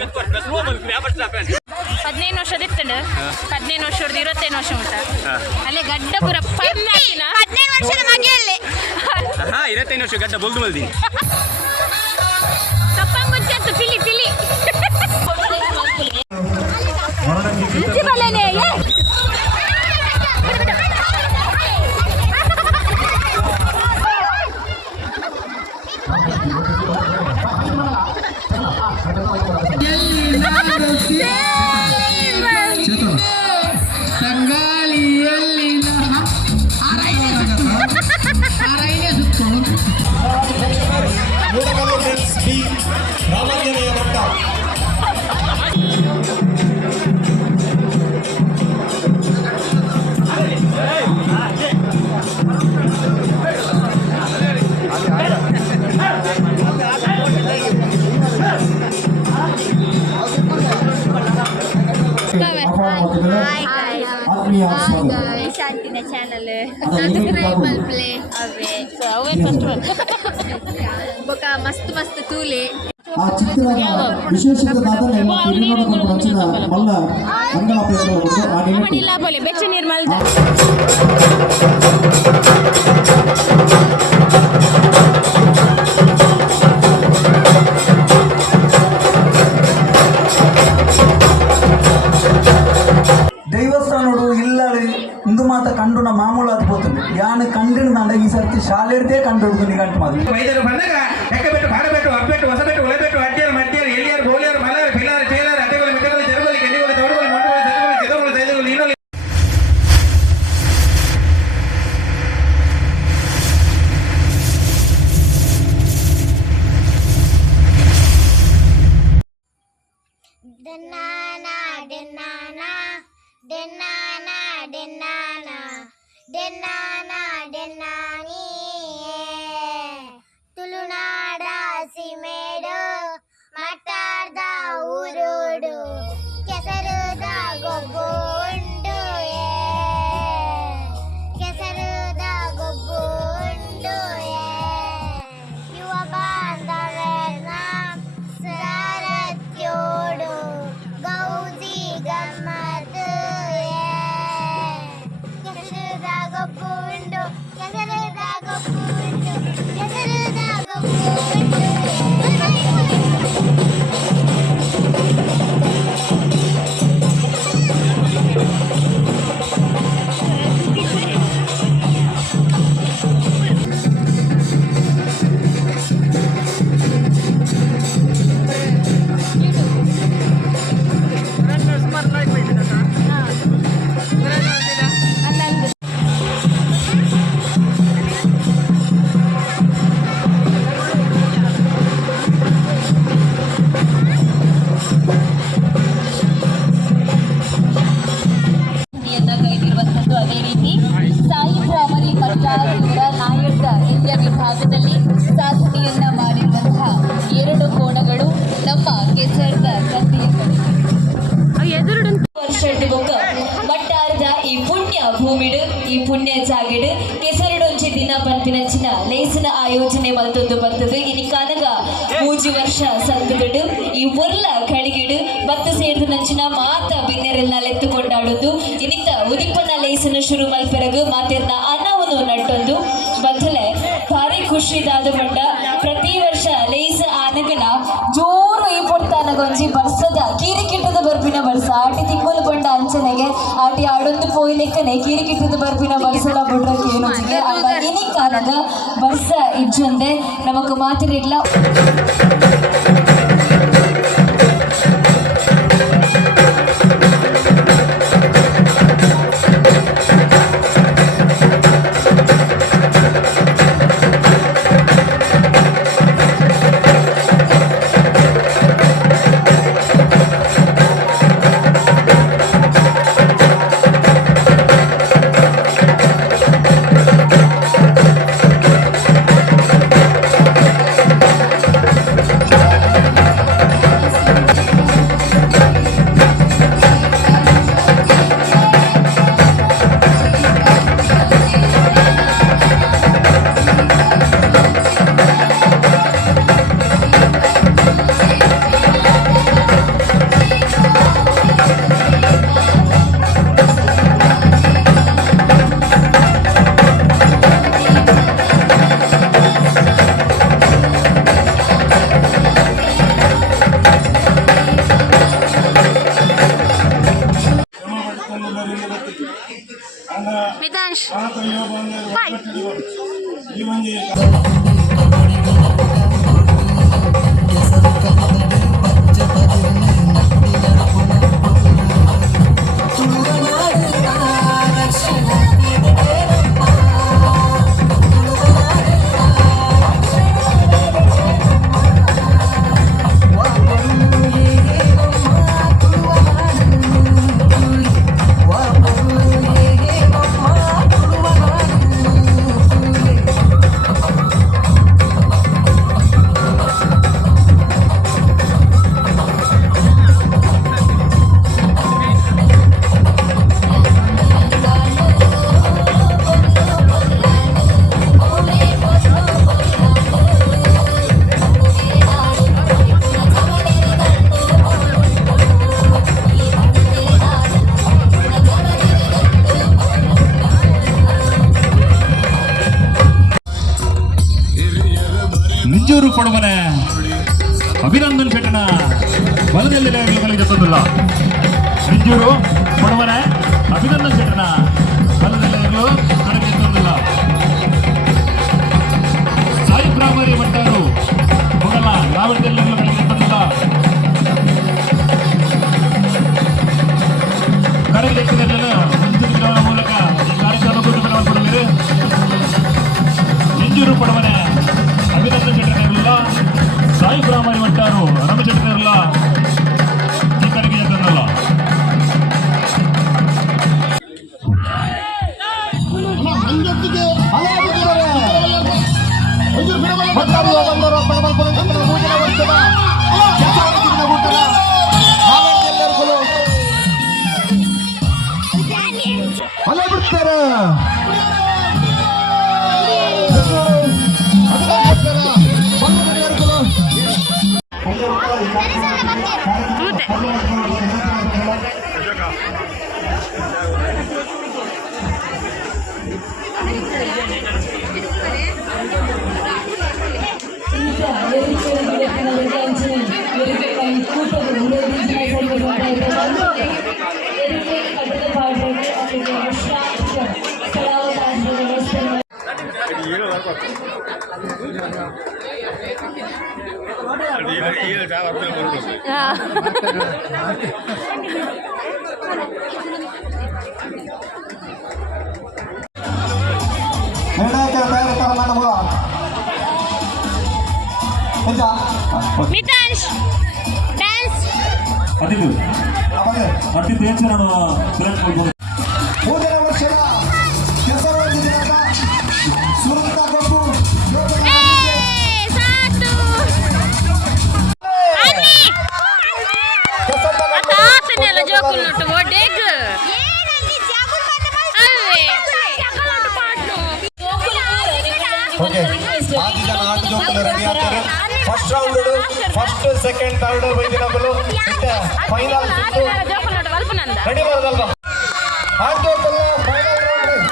15 ವರ್ಷದ ಇತ್ತಂಡು 15 ವರ್ಷದ 25 ವರ್ಷ ಉಂಟ ಅಲ್ಲೇ ಗಡ್ಡ ಪೂರ 15 ವರ್ಷದ ಮಗೆಯಲ್ಲೇ 25 ವರ್ಷ ಗಡ್ಡ ಬೊಲ್ದು ಮಲ್ದಿ ತಪ್ಪಂಗುಚ್ಚಂತು ಪಿಲಿ ಪಿಲಿ ಶಾಂತಿನ ಚಾನಲ್ ಸಬ್ಸ್ಕ್ರೈಬ್ ಪ್ಲೇ ಅವೇ ಸೊ ಅವೇ ಫಸ್ಟ್ ಒನ್ ಬೊಕ ಮಸ್ತ್ ಮಸ್ತ್ ತೂಲೆ ಆ ಚಿತ್ರದ ವಿಶೇಷತೆದಾದ ಮಲ್ಲ ಅಂಗಳ ಮಾಡಿಲ್ಲ ಬೋಲೆ ಬೆಚ್ಚ ನೀರು ಮಲ್ದ ದೇವಸ್ಥಾನೋಡು ಇಲ್ಲಲ್ಲಿ ಇಂದು ಮಾತ ಕಂಡು ನಾ ಮಾಮೂಲು ಅದ್ಬೋತಂಡೆ ಯಾನು ಕಂಡಿಡ್ದಂಡ ಈ ಸರ್ತಿ ಶಾಲೆಡ್ದೇ ಕಂಡು ನಿಗಂಟು ಮಾತು ವೈದ್ಯರು ಬಂದಾಗ ಎಕ್ಕಬೆಟ್ಟು ಬಾಡಬೆಟ್ಟು ಹಬ್ಬೆಟ್ಟು Hosabettu ಒಲೆಬೆಟ್ಟು ಅಡ್ಡಿಯರು ಮಡ್ಡಿಯರು ಎಲ್ಲಿಯರು ಗೋಲಿಯರು ಮಲಯರು Pilar ಚೇಲರು ಅಡ್ಡೆಗಳು ಮಿಟ್ಟಗಳು ಜರುಗಳು ಕೆನ್ನಿಗಳು ತೋಡುಗಳು ಮೊಂಡುಗಳು ಸೆಟಗಳು ಗೆದಗಳು ಸೈದಗಳು ನೀನೋಲಿ Denana, denana, denana, denana, denana, denani. Tulunada simedu, matada urudu, kesaruda gobundu ye, kesaruda gobundu ye. Yuva bandhavena saratyodu. ಗೌಜಿ ಗಮ್ಮತ್ತು ಕೆಸರುದಾಗ ಪುಂಡು ಕೆಸರುದಾಗ ಪುಂಡು ಕೆಸರುದಾಗ ಪುಂಡು ಕೈದಿರುವಂಥದ್ದು ಅದೇ ರೀತಿ ಸಾಯಿ ಪ್ರಾಮರಿ ಮಠ ಇವರ ನಾಯಕ ಹಿರಿಯ ವಿಭಾಗದಲ್ಲಿ ಸಾಧನೆಯನ್ನ ಮಾಡಿರುವಂತಹ 2 ಕೋಣಗಳು ನಮ್ಮ ಕೆಸರದ ಗದ್ದೆಯ ವರ್ಷದ ಬೊಕ್ಕ ಮಟ್ಟಾರದ ಈ ಪುಣ್ಯ ಭೂಮಿಡು ಈ ಪುಣ್ಯ ಜಾಗೆಡು ಕೆಸರಡೊಂಚಿ ದಿನ ಪಂಪಿನಂಚಿನ ಲೇಸಿನ ಆಯೋಜನೆ ಮಲ್ತೊಂದು ಬರ್ತದೆ ಇನಿ ಕನಗ 3 ವರ್ಷ ಸಂತಗಡು ಈ ಒರ್ಲ ಕಡಿಗಿಡು ಭತ್ತ ಸೇರಿದ ನಂಚಿನ ಮಾತ ಬಿನ್ನೆರೆಲ್ಲ ಎತ್ತುಕೊಂಡಾಡೋದು ಇನಿತ ಉದಿಪನ ಲೇಸಿನ ಶುರು ಮಲ್ಪೆರಗು ಮಾತೆರ್ನ ಅನ್ನವನ್ನು ನಟ್ಟೊಂದು ಬದಲೆ ಭಾರಿ ಖುಷಿದಾದ ಬಂಡ ಪ್ರತಿ ವರ್ಷ ಲೇಸ್ ಆನಗನ ಜೋರು ಈ ಪೊಡ್ತಾನಗೊಂಜಿ ಬರ್ಸದ ಕೀರಿಕಿಟ್ಟದ ಬರ್ಪಿನ ಬರ್ಸ ಆಟಿ ತಿಂಗೋಲು ಕೊಂಡ ಅಂಚನೆಗೆ ಆಟಿ ಆಡೊಂದು ಪೋಯ್ಲೆಕ್ಕನೆ ಕೀರಿಕಿಟ್ಟದ ಬರ್ಪಿನ ಬರ್ಸಲ ಬಿಡ್ರಕ್ಕೆ ಏನು ಇನಿ ಕಾಲದ ಬರ್ಸ ಇಜ್ಜೊಂದೆ ನಮಕ್ ಮಾತಿರಿಗ್ಲ ಮಿತಾಂಶ್ ಬಾಯ್. ನಿಂಜೂರು ಪಡುವನೆ ಅಭಿನಂದನ್ ಶೆಟ್ಟನ ಬಲದಲ್ಲಿ ಕಲಿಗೆ ತಂದಿಲ್ಲ. ನಿಂಜೂರು ಪಡುವನೆ ಅಭಿನಂದನ್ ಶೆಟ್ಟನ ಬಲದಲ್ಲಿ ಕಡೆಗೆ ತಂದಿಲ್ಲ. ಸಾಯಿ ಪ್ರಾಮರಿ ಮಟ್ಟರು ಮೊದಲ ಯಾವತ್ತಲ್ಲಿ ಕಡೆಗೆ ತಂದಿಲ್ಲ. ಕಡೆಗೆ ಮೂಲಕ ಈ ಕಾರ್ಯಕ್ರಮ ಕೊಡುತ್ತಾರೆ. ನಿಂಜೂರು ಪಡುವನೆ ಅಭಿನಂದನ್ ಶೆಟ್ಟರಿಲ್ಲ, ಸಾಯಿ ಪ್ರಾಮಾರಿ ಮಟ್ಟಾರು ರಮಶೆಟ್ಟರಿಲ್ಲ, ಈ ಕಡೆಗೆ ತಂದಲ್ಲ. ಮಿತಾಂಶ್ ಡ್ಯಾನ್ಸ್ ಅತಿ ದೇಶ ನಾನು ಸೆಲೆಕ್ಟ್ ಮಾಡ್ಬೋದು. ಮೂರನೇ ವರ್ಷದ ಕೆಸರೊಂದಿನ ಸುರತ ಗೊಬ್ಬು ಜೋಕುಲ್ನೊಟ್ಟು ಒಡ್ಡೆಗ್ first round first second third ಬೈದಿನಗಳು ಫೈನಲ್ ರೆಡಿ ಮಾಡೋದಲ್ವಾ? ಆಯ್ತು ಫೈನಲ್ ರೌಂಡ್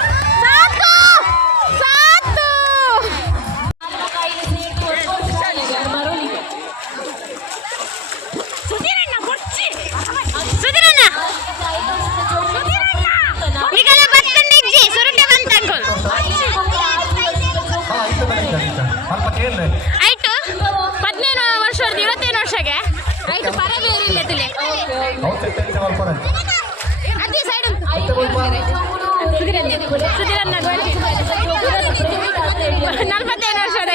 ಆಯ್ತು 15 ವರ್ಷದ 25 ವರ್ಷಗೆ ಆಯ್ತು ಪರಬೇರೆ ಇಲ್ಲ ತಿಳಿ ಅದೇ ಸೈಡ್ ಸುಧಿರನ್ನ 45 ವರ್ಷದ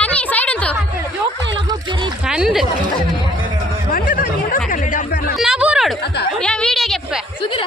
ಅದೇ ಸೈಡ್ ಉಂಟು ಅಂದು ನಾ ಬೂರೋಡು ಯಾ ವಿಡಿಯೋಗೆ ಸುಧಿರ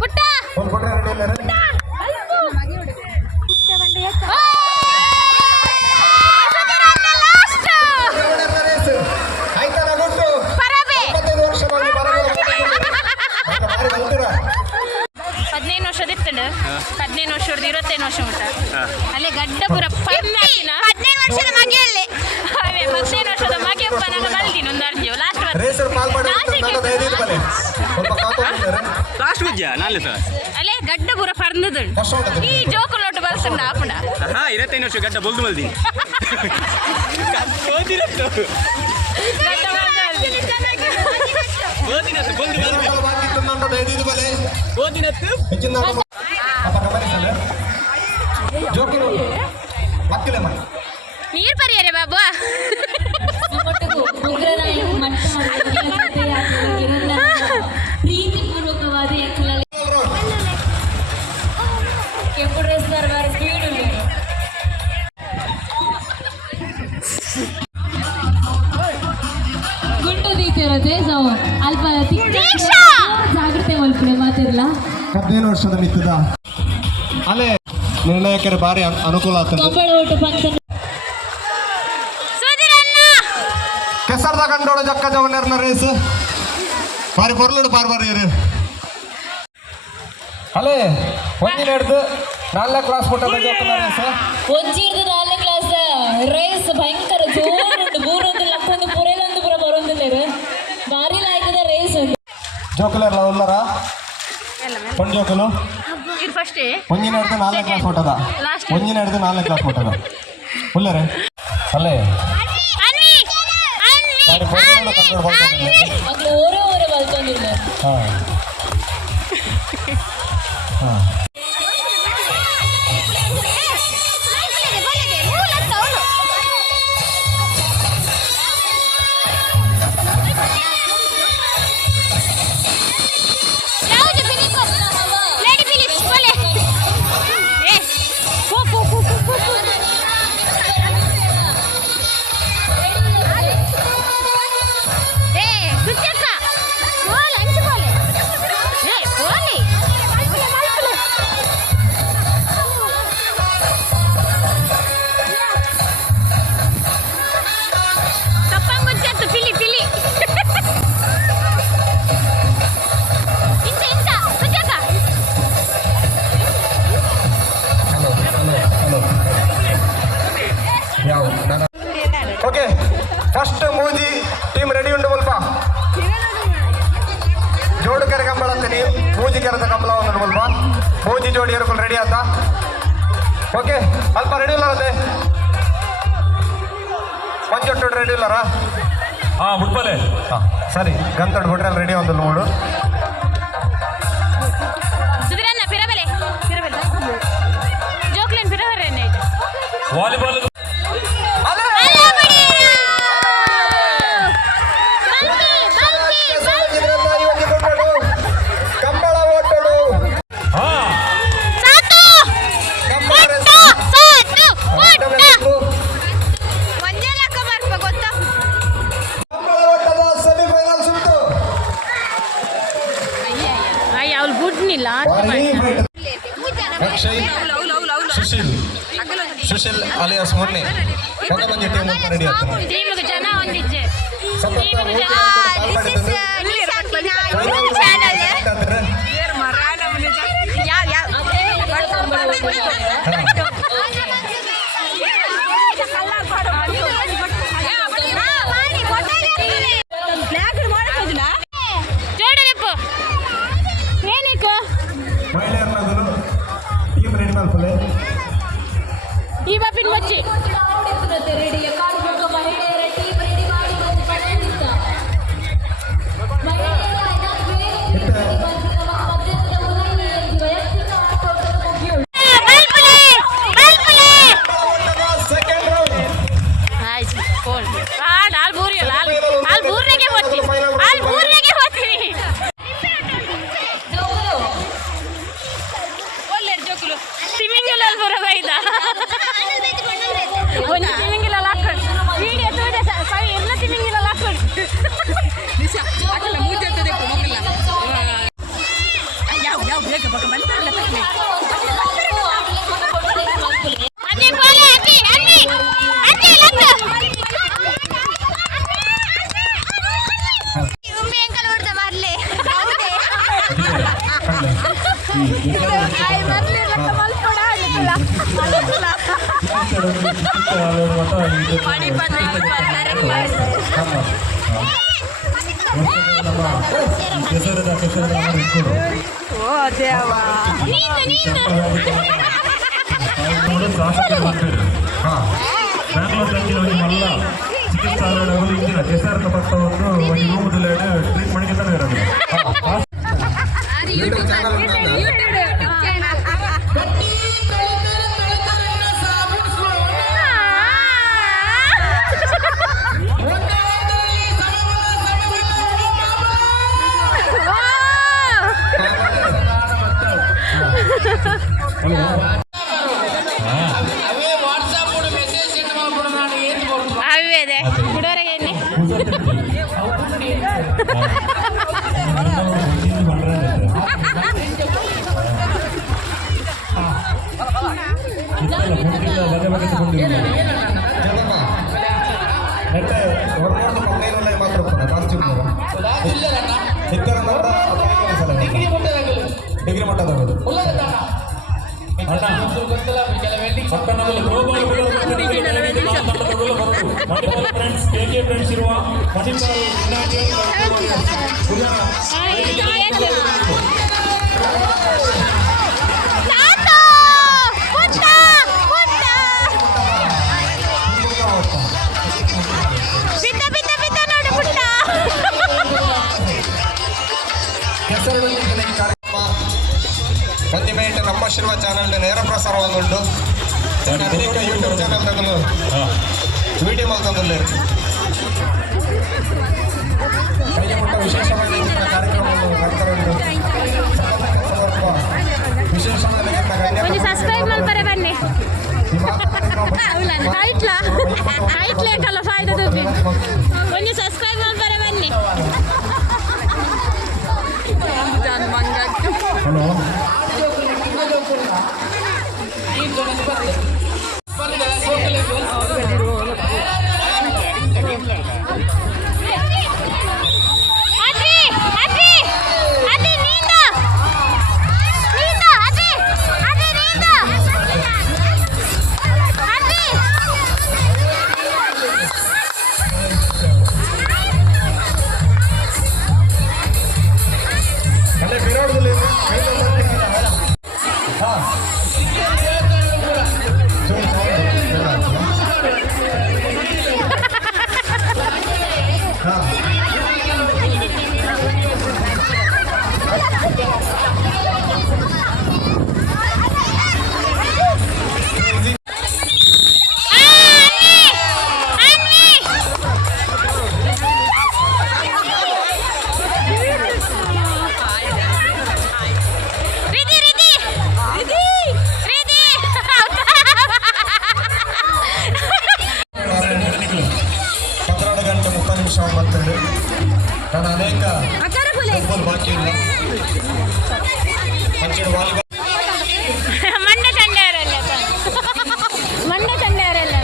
ಪುಟ್ಟ 15 ವರ್ಷದ ಮಗೆಯಲ್ಲಿ 15 ವರ್ಷದ ಮಗೆ ನಾನು ಮಲ್ದಿನಿ ಒಂದು ಅರ್ಜಿ ಲಾಸ್ಟ್ ರೇಸರ್ ಪಾಲ್ಪಡ ಬಲೆ ಸ್ವಲ್ಪ ಕಾಪಾಡ್ತಾರೆ ಲಾಸ್ಟ್ ಗುಜ್ಜ ನಾಳೆ ಸರ್ ಅಲ್ಲೇ ಗಡ್ಡ ಪೂರ ಪರ್ನದು ಈ ಜೋಕುಲೊಟ್ಟು ಬಲ್ಸಂಡ ಆಪುಂಡ 25 ವರ್ಷ ಗಡ್ಡ ಬೊಲ್ದು ಮಲ್ದಿನಿ ನೀರ್ ಪರಿಯರೆ ಬಾಬು ప్రీతిపూర్వకవాద ఎప్పుడు వేస్తారు వారి స్పీడ్ ಗುಂಡು ದೀಪಿರುತ್ತೆ ಸೊ ಅಲ್ಪ ಜಾಗ್ರತೆ ಮಲ್ಪಡೆ ಮಾತಿರಲ್ಲ 15 ವರ್ಷದ ಮಿತ್ತದ ಅಲ್ಲೇ ನಿರ್ಣಾಯಕರ ಬಾರಿ ಅನುಕೂಲ ಆಗ್ತದೆ ಕಂಬಳ ಓಟ ಪಂಚ ಕೆಸರ್ದ ಕಂಡೋಳ ಜಕ್ಕ ಜವನರ್ನ ರೇಸ್ ಬಾರಿ ಪೊರ್ಲುಡು ಪಾರ್ ಬಾರಿ ಅಲ್ಲೇ ಒಂದಿನ ಹಿಡ್ದು 4 ಕ್ಲಾಸ್ ಕೊಟ್ಟ ರೇಸ್ ಒಂಜಿಡ್ದು 4 ಕ್ಲಾಸ್ ರೇಸ್ ಭಯಂಕರ ಜೋರುಂಟು ಮೂರೊಂದು ಲಕ್ಕೊಂದು ಪುರೇಲೊಂದು ಪುರ ಬರೋದಿಲ್ಲ ಭಾರಿ ಲಾಯ್ಕದ ರೇಸ್ ಜೋಕುಲರ್ಲ ಉಲ್ಲರ ಒಂದು ಜೋಕುಲು ಇದು ಫಸ್ಟ್ ಒಂದಿನ ಹಿಡ್ದು 4 ಕ್ಲಾಸ್ ಕೊಟ್ಟದ ಒಂದಿನ ಹಿಡ್ದು 4 ಕ್ಲಾಸ್ ಕೊಟ್ಟದ ಉಲ್ಲರೆ ಅಲ್ಲೇ ಮಕ್ಕಳು ಓರೇ ಓರೇ ಬಲ್ಕೊಂಡಿಲ್ಲ ಹಾಂ ಹಾಂ ಓಕೆ ಫಸ್ಟ್ ಮೂಜಿ ಟೀಮ್ ರೆಡಿ ಉಂಟು ಸ್ವಲ್ಪ ಜೋಡು ಕೆರೆ ಕಂಬಳ ಅಂತೀನಿ ಮೂಜಿ ಕೆರೆದ ಕಂಬಳ ಒಂದು ಸ್ವಲ್ಪ ಮೂಜಿ ಜೋಡಿ ಎರಡು ರೆಡಿ ಅಂತ ಓಕೆ ಅಲ್ಪ ರೆಡಿ ಇಲ್ಲರತ್ತೆ ಮಂಜೊಟ್ಟು ರೆಡಿ ಇಲ್ಲರಾ ಹಾಂ ಬಿಟ್ಬಲೆ ಹಾಂ ಸರಿ ಗಂತಡ್ ಬಿಟ್ರೆ ಅಲ್ಲಿ ರೆಡಿ ಒಂದು ಮೂಡು ಸುಧೀರಣ್ಣ ಪಿರಬಲೆ ಜೋಕ್ಲೇನ್ ಪಿರವರೇನೆ ವಾಲಿಬಾಲ್ ಕಂಬಳ ಓಟೋಡು ಸೆಮಿಫೈನಲ್ ಸುತ್ತು ಅವ್ಳು ಗುಡ್ನಿಲ್ಲ ಅಕ್ಷಯ್ ಸುಶೀಲ್ ಅಲಿಯಾಸ್ ಮೊನ್ನೆ ಬಂದಿ ಟೀಮ್ ರೆಡಿ ಆಗ್ತದೆ ಟೀಮಿಗೆ ಜನ ಒಂದಿಜ್ಜೆ ಜೋಡಲೆಪ್ಪು ಏನಕ್ಕೆ ಮಹಿಳೆಯರನ್ನಾಗಲು ಟೀಮ್ ರೆಡಿ ಮಾಡ್ಕೊಳ್ಳಿ ಈ ಬಾಪಿನ ಬಚ್ಚಿ ರೆಡಿ ಮಹಿಳೆಯರ ಟೀಮ್ ರೆಡಿ ಮಾಡಿ ಬಂದು ಪಡೆದಿದ್ದ ಮಹಿಳೆಯರ ಸೆಕೆಂಡ್ ರೌಂಡ್ ಒಂದು ತಿಮಿಂಗಿಲ ಹಾಕೊಂಡು ವಿಡಿಯೋ ತೋಡೆ ಸರಿ ಎಲ್ಲ ತಿಮಿಂಗಿಲ ಹಾಕೊಂಡು ಕೆಸರದ ಇಟ್ಕೊಂಡು ಶಾಸಕರು ಮಾಡ್ತಾರೆ ಬ್ಯಾಂಗ್ಳೂರ್ ತಂಗಿರೋಗಿ ಮಲ್ಲ ಚಿಕಿತ್ಸಾಲಯಗಳು ಇಂದಿನ ಕೆಸರದ ಪಕ್ಕವನ್ನು ಒಂದು ರೂಮದಲ್ಲಿ ಟ್ರೀಟ್ಮೆಂಟ್ಗೆ ತಾನೇ ಇರೋದು అవే గుడవరగా ఎన్ని ಡಿಗ್ರಿ ಮಟ್ಟದವರು ಫ್ರೆಂಡ್ಸ್ ಇರುವ ಪ್ರತಿಮೆ ನಮ್ಮ ಶಿರುವ ಚಾನಲ್ ನೇರ ಪ್ರಸಾರವಾಗುಂಟು ಅನೇಕ ಯೂಟ್ಯೂಬ್ ಚಾನಲ್ ತಗಲು ವಿಡಿಯೋ ಮಲ್ತಂದಲ್ಲಿ ವಿಶೇಷವಾಗಿ ಕಾರ್ಯಕ್ರಮವನ್ನು ಮಾಡ್ತಾರೆ ವಿಶೇಷವಾಗಿ కొంచెం సబ్స్క్రైబ్ మల్పరే బన్ని అవులా హైట్లా హైట్లే కల ఫాయిదా దొబ్బి కొంచెం సబ్స్క్రైబ్ మల్పరే బన్ని జాన్ మంగ ಹಲೋ ನಾನು ಅನೇಕ ಬಾಕಿ ಇಲ್ಲ ಮಂಡ ಚಂಡಾರಲ್ಲ ಮಂಡ ಚಂಡಾರಲ್ಲ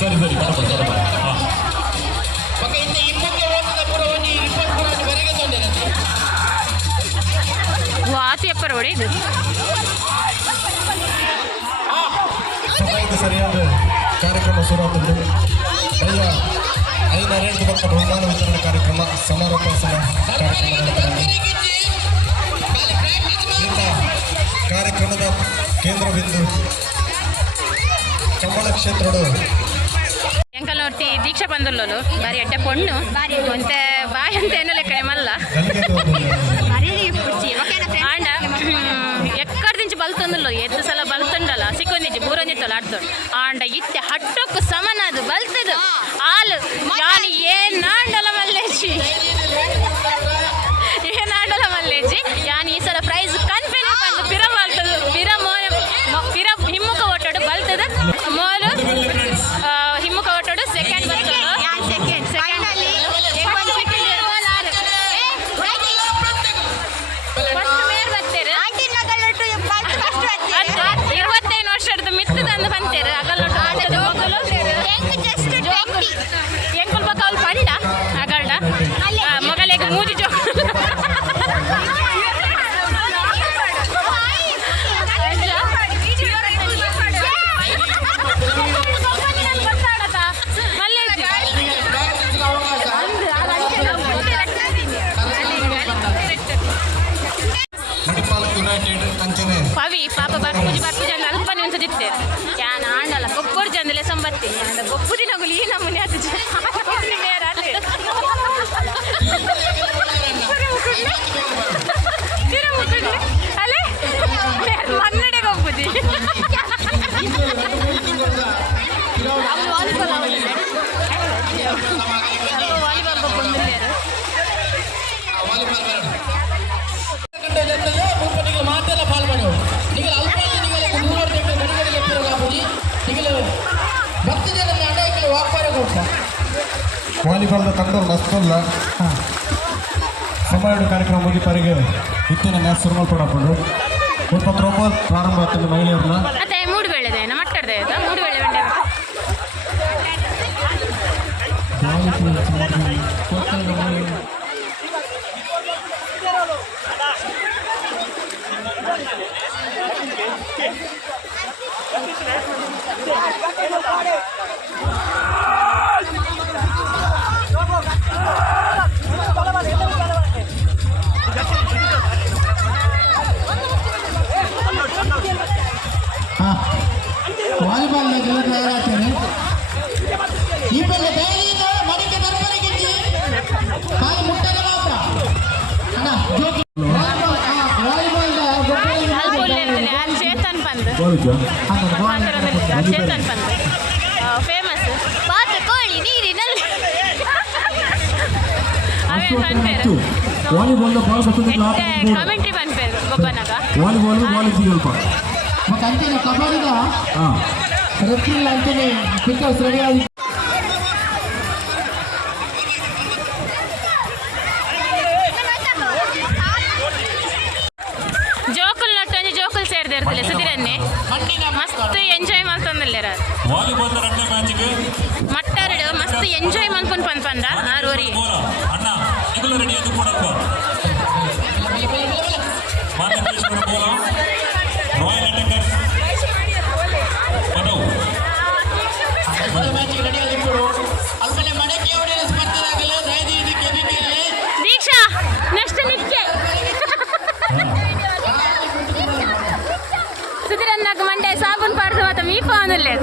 ಸರಿ ಸರಿ ವಾಸಿ ಅಪ್ಪರ ಹೊಡಿ ಇದು ಸಮಯಕ್ಕೆ ಸರಿಯಾದ ಕಾರ್ಯಕ್ರಮ ಶುರುವಾಗುತ್ತದೆ ಎಲ್ಲ 5 ಪಕ್ಕ ಬಹುಮಾನ ವಿತರಣೆ ಕಾರ್ಯಕ್ರಮ ಸಮಾರೋಪ ಕಾರ್ಯಕ್ರಮದ ಕೇಂದ್ರ ಬಿಂದು ಕಂಬಳ ಕ್ಷೇತ್ರಗಳು ಎಂಕಲ್ ನೋಡ್ತಿ ದೀಕ್ಷಾ ಬಂದುಲ್ಲೋಲು ಬಾರಿ ಎಡ್ಡೆ ಪೊಣ್ಣು ಒಂತೆ ಬಾಯಿ ಅಂತ ಏನೋ ಲೆಕ್ಕ ಮಲ್ಲ ಆಂಡ ಎಕ್ಕಡ ದಿಂಚಿ ಬಲ್ತೊಂದುಲ್ಲು ಎದ್ದು ಸಲ ಬಲ್ತೊಂಡಲ್ಲ ಸಿಕ್ಕೊಂದಿಜ್ಜಿ ಬೂರೊಂದಿತ್ತಲ್ಲ ಆಡ್ತೊಂಡು ಆಂಡ ಇತ್ತೆ ಹಟ್ಟಕ್ಕೆ ಸಮನದು ಬಲ್ತದು ಹಾಲು ಯಾನು ಏನಾಂಡಲ ಮಲ್ಲೇಜಿ ಏನಾಂಡಲ ಮಲ್ಲೇಜಿ ಯಾನು ಈ ಸಲ ಪ್ರೈಸ್ ಕನ್ಫರ್ಮ್ ಬಂದು ಪಿರ ಬಲ್ತದು ಪಿರ ಹಿಮ್ಮುಖ ಒಟ್ಟೋಡು ಬಲ್ತದ ಮೋಲು ಹಿಮ್ಮುಖ ಒಟ್ಟೋಡು ಸೆಕೆಂಡ್ ಬರ್ತದೆ ಎಂಕುಲ್ ಪಕ್ಕ ಅವ್ಳು ಪಂಡ ಅಗಲ್ಡ ಮಗಲಿಗೆ ಮೂಜಿ ಜೋಕ ಪವಿ ಪಾಪ ಬರ್ಪೂಜಿ ಅಂತ ಅಲ್ಪ ನಿಂತಿದ್ದೆ ಯಾನ್ ಆಂಡಲ್ಲ ಗೊಬ್ಬರು ಜಂದಲೆ ಸಂಬತ್ತಿ ಗೊಬ್ಬುದಿ ನಗುಲಿ ಈ ನಮ್ಮನೆ ಅದು ಅಲ್ಲೇ ಮನ್ನಡೆ ಗೊಬ್ಬುದಿ ವಾಲಿಬಾಲ್ ಗೊಬ್ಬೊಂದಿಲ್ಲ ಮಾತೆಲ್ಲ ಪಾಲ್ಪಡೆವು നിങ്ങൾ അല്പം നിങ്ങൾ മുന്നോട്ട് നടികളിൽ എപ്പോഴാകുതി നിങ്ങൾ 10 ಜನ ಅಡೈಕಲು ವಾಪರ ಕೊಡ್ತ ವಾಲಿಬಾಲ್ದ ತಂಡರು ನಷ್ಟಲ್ಲ ಸಮಯ ಕಾರ್ಯಕ್ರಮ ಮುಗಿತಾರಿಗೆ ಇತ್ತಿನ ಮ್ಯಾಚ್ ಶುರು ಮಾಡ್ಕೊಂಡು ಸ್ವಲ್ಪ ಥ್ರೋಬಾಲ್ ಪ್ರಾರಂಭ ಆಗ್ತದೆ ಮಹಿಳೆಯರನ್ನ ಅದೇ ಮೂಡು ಬೆಳೆದೆ ಮಟ್ಟರ್ದೆ ಮೂಡು ಬೆಳೆ ಬಂಡೆ ವಾಲಿಬಾಲ್ ತಯಾರಾಗ್ತೇನೆ ಈ ಬೆಲ್ಲ ದಯವಿಟ್ಟು ಮಡಿಕೆ ಬರ್ಬರಿ ಗಿಂಜಿ ಕಾಲು ಮುಟ್ಟನೆ ಮಾತ್ರ ಅಣ್ಣ ವಾಲಿಬಾಲ್ ಚೇತನ್ ಪಂದ್ ಚೇತನ್ ಪಂದ್ ಫೇಮಸ್ ಪಾತ್ರ ಕೋಳಿ ನೀರಿನಲ್ಲಿ ಅವೇ ಪನ್ಪೇರು ಕಮೆಂಟ್ರಿ ಪನ್ಪೇರು ಗೊಬ್ಬನಾಗ ಮತ್ತೆ ಅಂತೀನಿ ಕಬಡ್ಡಿಗ ರೆಫ್ರಿಲ್ ಅಂತೀನಿ ಪಿಕರ್ಸ್ ರೆಡಿ ಆಗಿ ಜೋಕುಲ್ ನಟ್ಟೊಂದು ಜೋಕುಲ್ ಸೇರ್ದೆ ಇರ್ತದೆ ಸುದಿರನ್ನೇ ಮಸ್ತ್ ಎಂಜಾಯ್ ಮಾಡ್ತಂದಿಲ್ಲ ಮಟ್ಟರಡು ಮಸ್ತ್ ಎಂಜಾಯ್ ಮಾಡ್ಕೊಂಡು ಪಂದ ಆರೂವರೆ ದೀಕ್ಷಾ ನೆಕ್ಸ್ಟ್ ನಿಕ್ಕೆ ಸುದಿರನ್ನಾಗ ಮಂಡೆ ಸಾಬೂನು ಪಾಡ್ದು ಮಾತ ಮೀಪ ಅಂದಲ್ಲೇ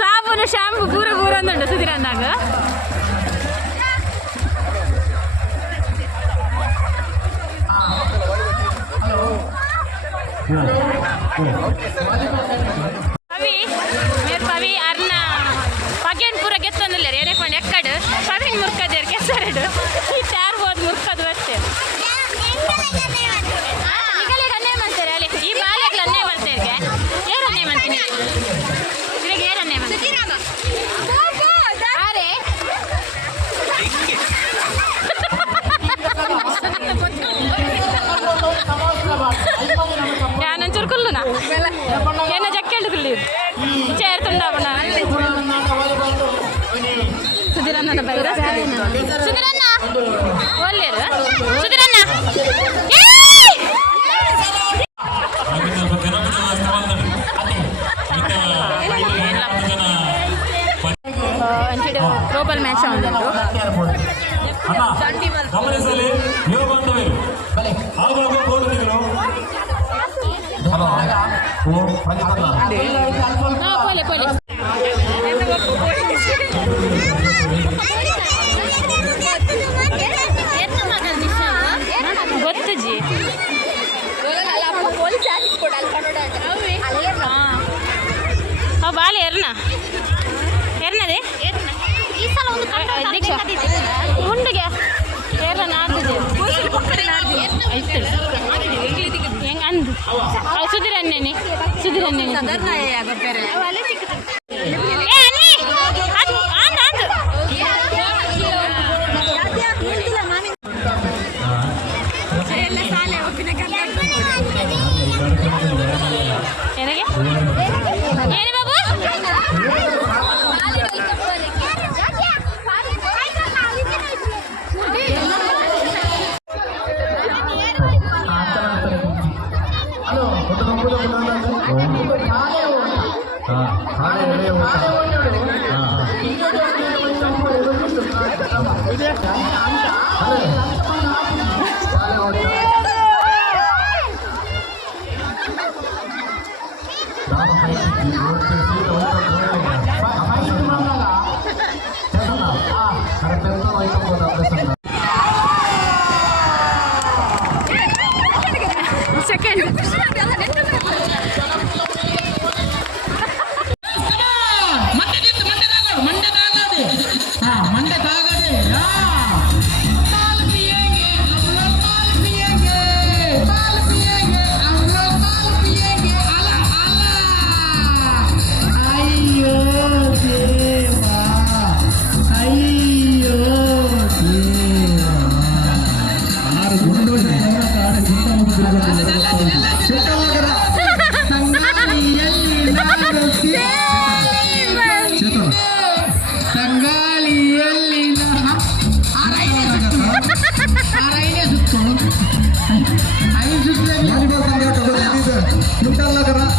ಸಾಬೂನು ಶಾಂಪು ಪೂರ ಪೂರ ಅಂದುಂಡು ಸುದಿರನ್ನಾಗ ಪವಿ ಮೇರ್ ಪವಿ ಅರ್ನ ಪಗೇನ್ ಪೂರ ಗೆತ್ತಂದಿಲ್ಲ ಏನೇಕೊಂಡು ಎಕ್ಕಡು ಪವಿನ್ ಮುರ್ಕದೇರ್ ಕೆಸರಡು ಈ ಚಾರ್ ಹೋದ್ ಮುರ್ಕದು ಅಷ್ಟೇ ಈಗಲೇ ಅನ್ನೇ ಮಾಡ್ತಾರೆ ಅಲ್ಲಿ ಈ ಬಾಲೆಗ್ಲ ಅನ್ನೇ ಮಾಡ್ತಾರೆ ಏರ್ ಅನ್ನೇ ಮಾಡ್ತೀನಿ ಇವಾಗ ಏರ್ ಅನ್ನೇ ಮಾಡ್ತೀನಿ ಅರೆ ഞാനൊരു കുല്ലുന എന്നെ ചക്കേണ്ട് കുല്ലി ചേർത്തുണ്ടാവണ സുധിരണ്ണ ബൈര സുധിരണ്ണ ಒಳ್ಳೆಯರು ಸುಧಿರಣ್ಣ ಗ್ಲೋಬಲ್ ಮ್ಯಾಚ್ ಆಗುಂಟು ಗಮನಿಸಲಿ ಯುವ ಬಾಂಧವರು ಆಗಾಗ ಗೋಲುಗಳು ಪೊಲೆ ಪೊಲೆ ಗೊತ್ತಜ್ಜಿ ಬಾಲ ಎರ್ನದೆ ಈ ಸಲ ಒಂದು ದೀಕ್ಷಾ ಉಂಡಿಗೆ ಏರ ನಾಡ್ದಿದೆ ಆಯ್ತು ಹೆಂಗ ಅಂದು ಸುಧಿರನ್ನೇನಿ ಏ ಅನ್ನಿ ಅದು ಅಂದು ಅಂದು ಏನಗೆ ಏನು ಬಾಬು ಸೆಕೆಂಡ್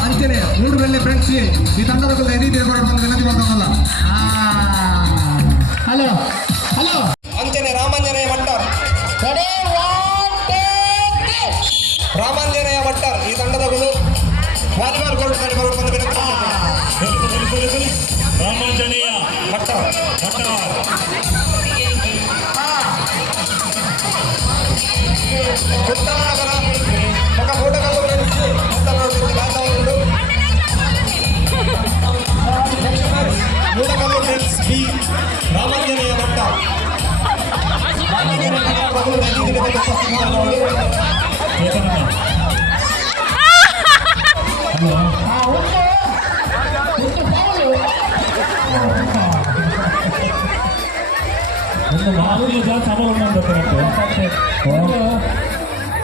ಅಂಚನೆ 3 ಬೆಳ್ಳಿ ಫ್ರೆಂಡ್ಸ್ ಈ ತಂಡದ ವಿನಂತಿ ಮಾಡ್ತಾವಲ್ಲ. ಹಲೋ ಹಲೋ ಅಂಚನೆ ರಾಮಾಂಜನೇಯ ಭಟ್ಟರ್ ರಾಮಾಂಜನೇಯ ಭಟ್ಟರ್ ಈ ತಂಡದ ವಾಲಿಬಾಲ್ ಗೋಲ್ಡ್ ಬಂದು ವಿನಂತಿ ರಾಮಾಂಜನೇಯ ಭಟ್ಟರ್ ಉತ್ತಮ ನಗರ ఒక photographer friends B Ramanjaneya Bhatta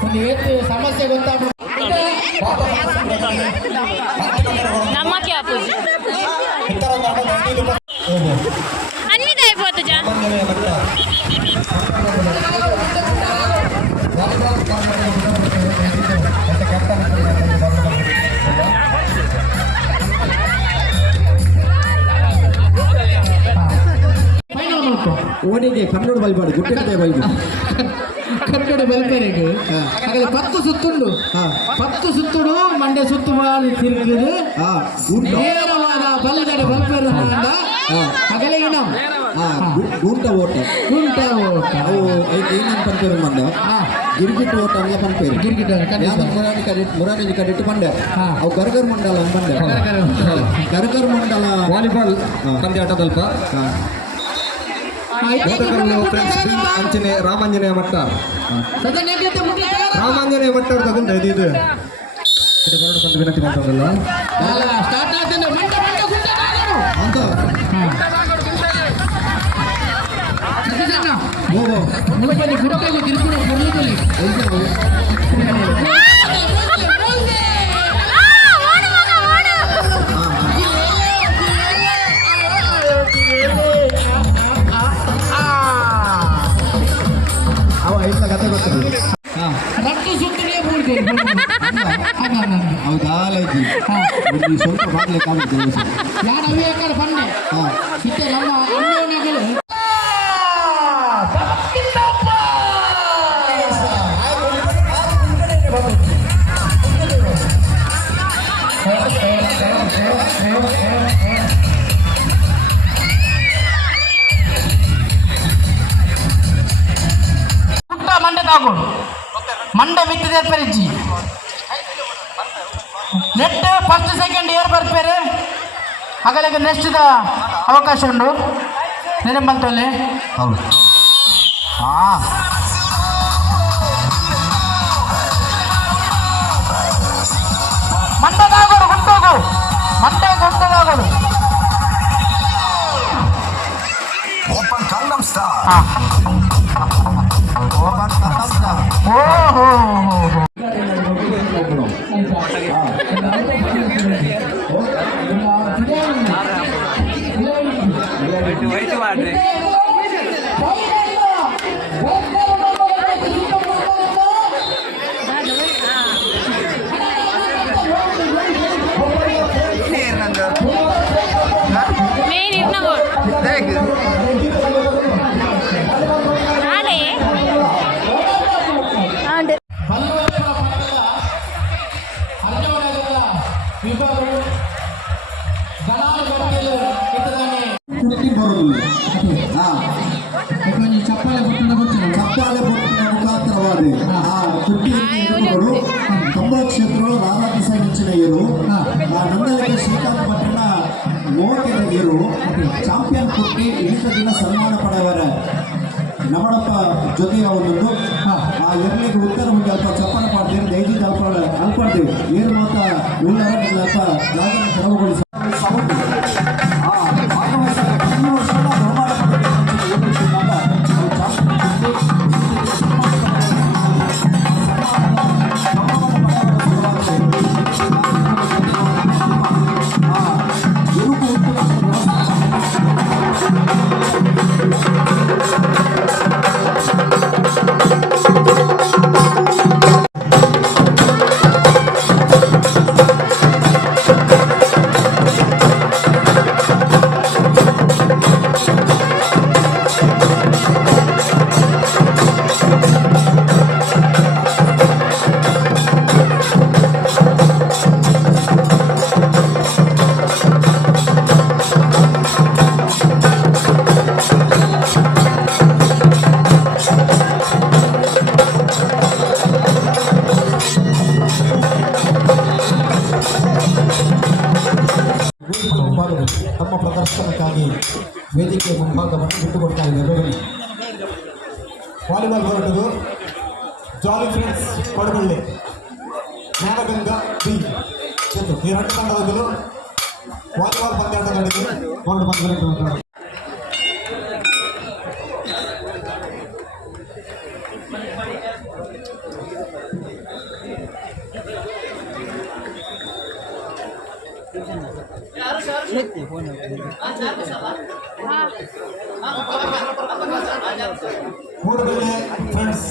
ಒಂದು ಏತು ಸಮಸ್ಯೆ ಗೊತ್ತಾಗ ನಮ್ಮಕ್ಕೆ ಆಪೋಸಿ ಅನ್ನಿದೆ అయిపోతుంది ಜಾ ಓಣಿಗೆ ಕನ್ನಡ ಬಲ್ಬಾಡು ಗುಟ್ಟೆ ಬಲ್ಬು ಕಟ್ಟಡ ಬೆಲ್ಪೇರಿಗೆ ಹಾಗಾದ್ರೆ 10 ಸುತ್ತುಂಡು 10 ಸುತ್ತುಡು ಮಂಡ್ಯ ಸುತ್ತು ಮಾಡಿ ತಿರುಗಿದೆ ನೇರವಾದ ಬಲ್ಲದಡೆ ಬಲ್ಪೇರು ಹಗಲಿಗೆ ನಾವು ಗುಂಟ ಓಟ ಅವು ಏನಂತ ಪಂಪೇರು ಮಂಡ ಗಿರ್ಗಿಟ್ ಓಟ ಅಲ್ಲ ಪಂಪೇರು ಗಿರ್ಗಿಟ್ ಮುರಾನಿ ಕಡಿಟ್ಟು ಪಂಡ ಅವು ಗರ್ಗರ್ ಮಂಡಲ ಪಂಡ ಗರ್ಗರ್ ಮಂಡಲ ವಾಲಿಬಾಲ್ ಪಂದ್ಯಾಟದಲ್ಪ ಅಂಚನೆ ರಾಮಾಂಜನೇಯ ಭಟ್ಟ ರಾಮಾಂಜನೇಯ ಭಟ್ಟರ್ ತಗೊಂಡ ಇದು ಬಂದು ವಿನಂತಿ ಮಾಡ್ತಾರಲ್ಲ ಸ್ಟಾರ್ಟ್ ಆಗ್ತದೆ ಮಂಡ ಅಂತ ಮುಳುಪಲ್ಲಿ ಗುರುಕಲ್ಲಿ ಕಿರುಕುಳ ಮುರುಳಿದಲ್ಲಿ ಅವ ಐಟ್ಲ ಕತೆ ಗೊತ್ತಿಲ್ಲ ರಟ್ಟು ಸುತ್ತಲೇ ಮೂಡ್ತೇನೆ ಹೌದಾ ಲೈಕಿ ಸ್ವಲ್ಪ ಮಾಡ್ಲಿಕ್ಕೆ ನಾನು ಅವಿಯಾಕಾರ ಬಂದೆ ಇತ್ತೆ ನಮ್ಮ ಅಣ್ಣವನಿಗಳು ಮಂಡೆ ತಾಗೋಡು ಮಂಡೆ ಮಿತ್ತಿದೆ ಪರಿಚಿ ನೆಟ್ ಫಸ್ಟ್ ಸೆಕೆಂಡ್ ಏರ್ ಬರ್ಪೇರೆ ಹಾಗಾಗಿ ನೆಕ್ಸ್ಟ್ ಅವಕಾಶ ಉಂಟು ನೆನಪಂತಲ್ಲಿ ಹೌದು ಹಾಂ ಮಂಟದಾಗೋಡು ಗುಂಟೋಗು ಮಂಟೆ ಗುಂಟದಾಗೋಡು ಓಪನ್ ಕನ್ನಂ ಸ್ಟಾರ್ ಹಾಂ ಓಪನ್ ಕನ್ನಂ ಸ್ಟಾರ್ ಓಹೋ ವೈಟ್ ಮಾಡ್ರಿ ಮೇನ್ ಇರ್ನಗೋಡು ನಾಳೆ ಬಲ್ಲವರ ಪಟ್ಟಣದ ಅರ್ಜುನಗರದ ವಿಭಾಗವು ಗಣಾಲ ಗಟ್ಟಿಲು ಇದ್ದದಾನೆ ಕುಟ್ಟಿ ಬರೋದಿಲ್ಲ ಚಪ್ಪಾಳೆ ಬುಟ್ಟಿನ ಮುಖಾಂತರವಾದ ಆ ಕುಟ್ಟಿ ಹಿಡಿದುಕೊಂಡು 90 ಕ್ಷೇತ್ರಗಳು ರಾಧಾಕೃಷ್ಣ ನೆಚ್ಚಿನ ನಂದಲಿಗೆ ಶ್ರೀಕಾಂತ್ ಪಟ್ಟಣ 30 ಚಾಂಪಿಯನ್ ಕುಟ್ಟಿ ಇಂಥ ದಿನ ಸನ್ಮಾನ ಪಡೆಯವರ ನಮ್ಮಡಪ್ಪ ಜೊತೆಗೆ ಒಂದೊಂದು ಆ ಎರ್ಲಿಗೆ ಉತ್ತರ ಮುಂದೆ ಅಲ್ಪ ಚಪ್ಪಲ ಪಾಡ್ತೀವಿ ದೈಜಿದ ಅಲ್ಪಾಡ್ತೀವಿ ಏನು ಮಾತ ಉಳ್ಳಪ್ಪ ಜಾಗನ ತೆರವುಗೊಳಿಸ ತಮ್ಮ ಪ್ರದರ್ಶನಕ್ಕಾಗಿ ವೇದಿಕೆ ಮುಂಭಾಗವನ್ನು ಬಿಟ್ಟುಕೊಡ್ತಾ ಇದ್ದಾರೆ. ವಾಲಿಬಾಲ್ ಹೊರಟದು ಜಾಲಿ ಫ್ರೆಂಡ್ಸ್ ಪಡಬಳ್ಳಿ ಜ್ಞಾನಗಂಗಾ ಬಿ ಚಂದು ಈ ಎರಡು ತಂಡಗಳು ವಾಲಿಬಾಲ್ ಪಂದ್ಯಾಟ ನಡೆದು ಹೊರಡು ಬಂದು ಮೂಡಬಳ್ಳಿ ಫ್ರೆಂಡ್ಸ್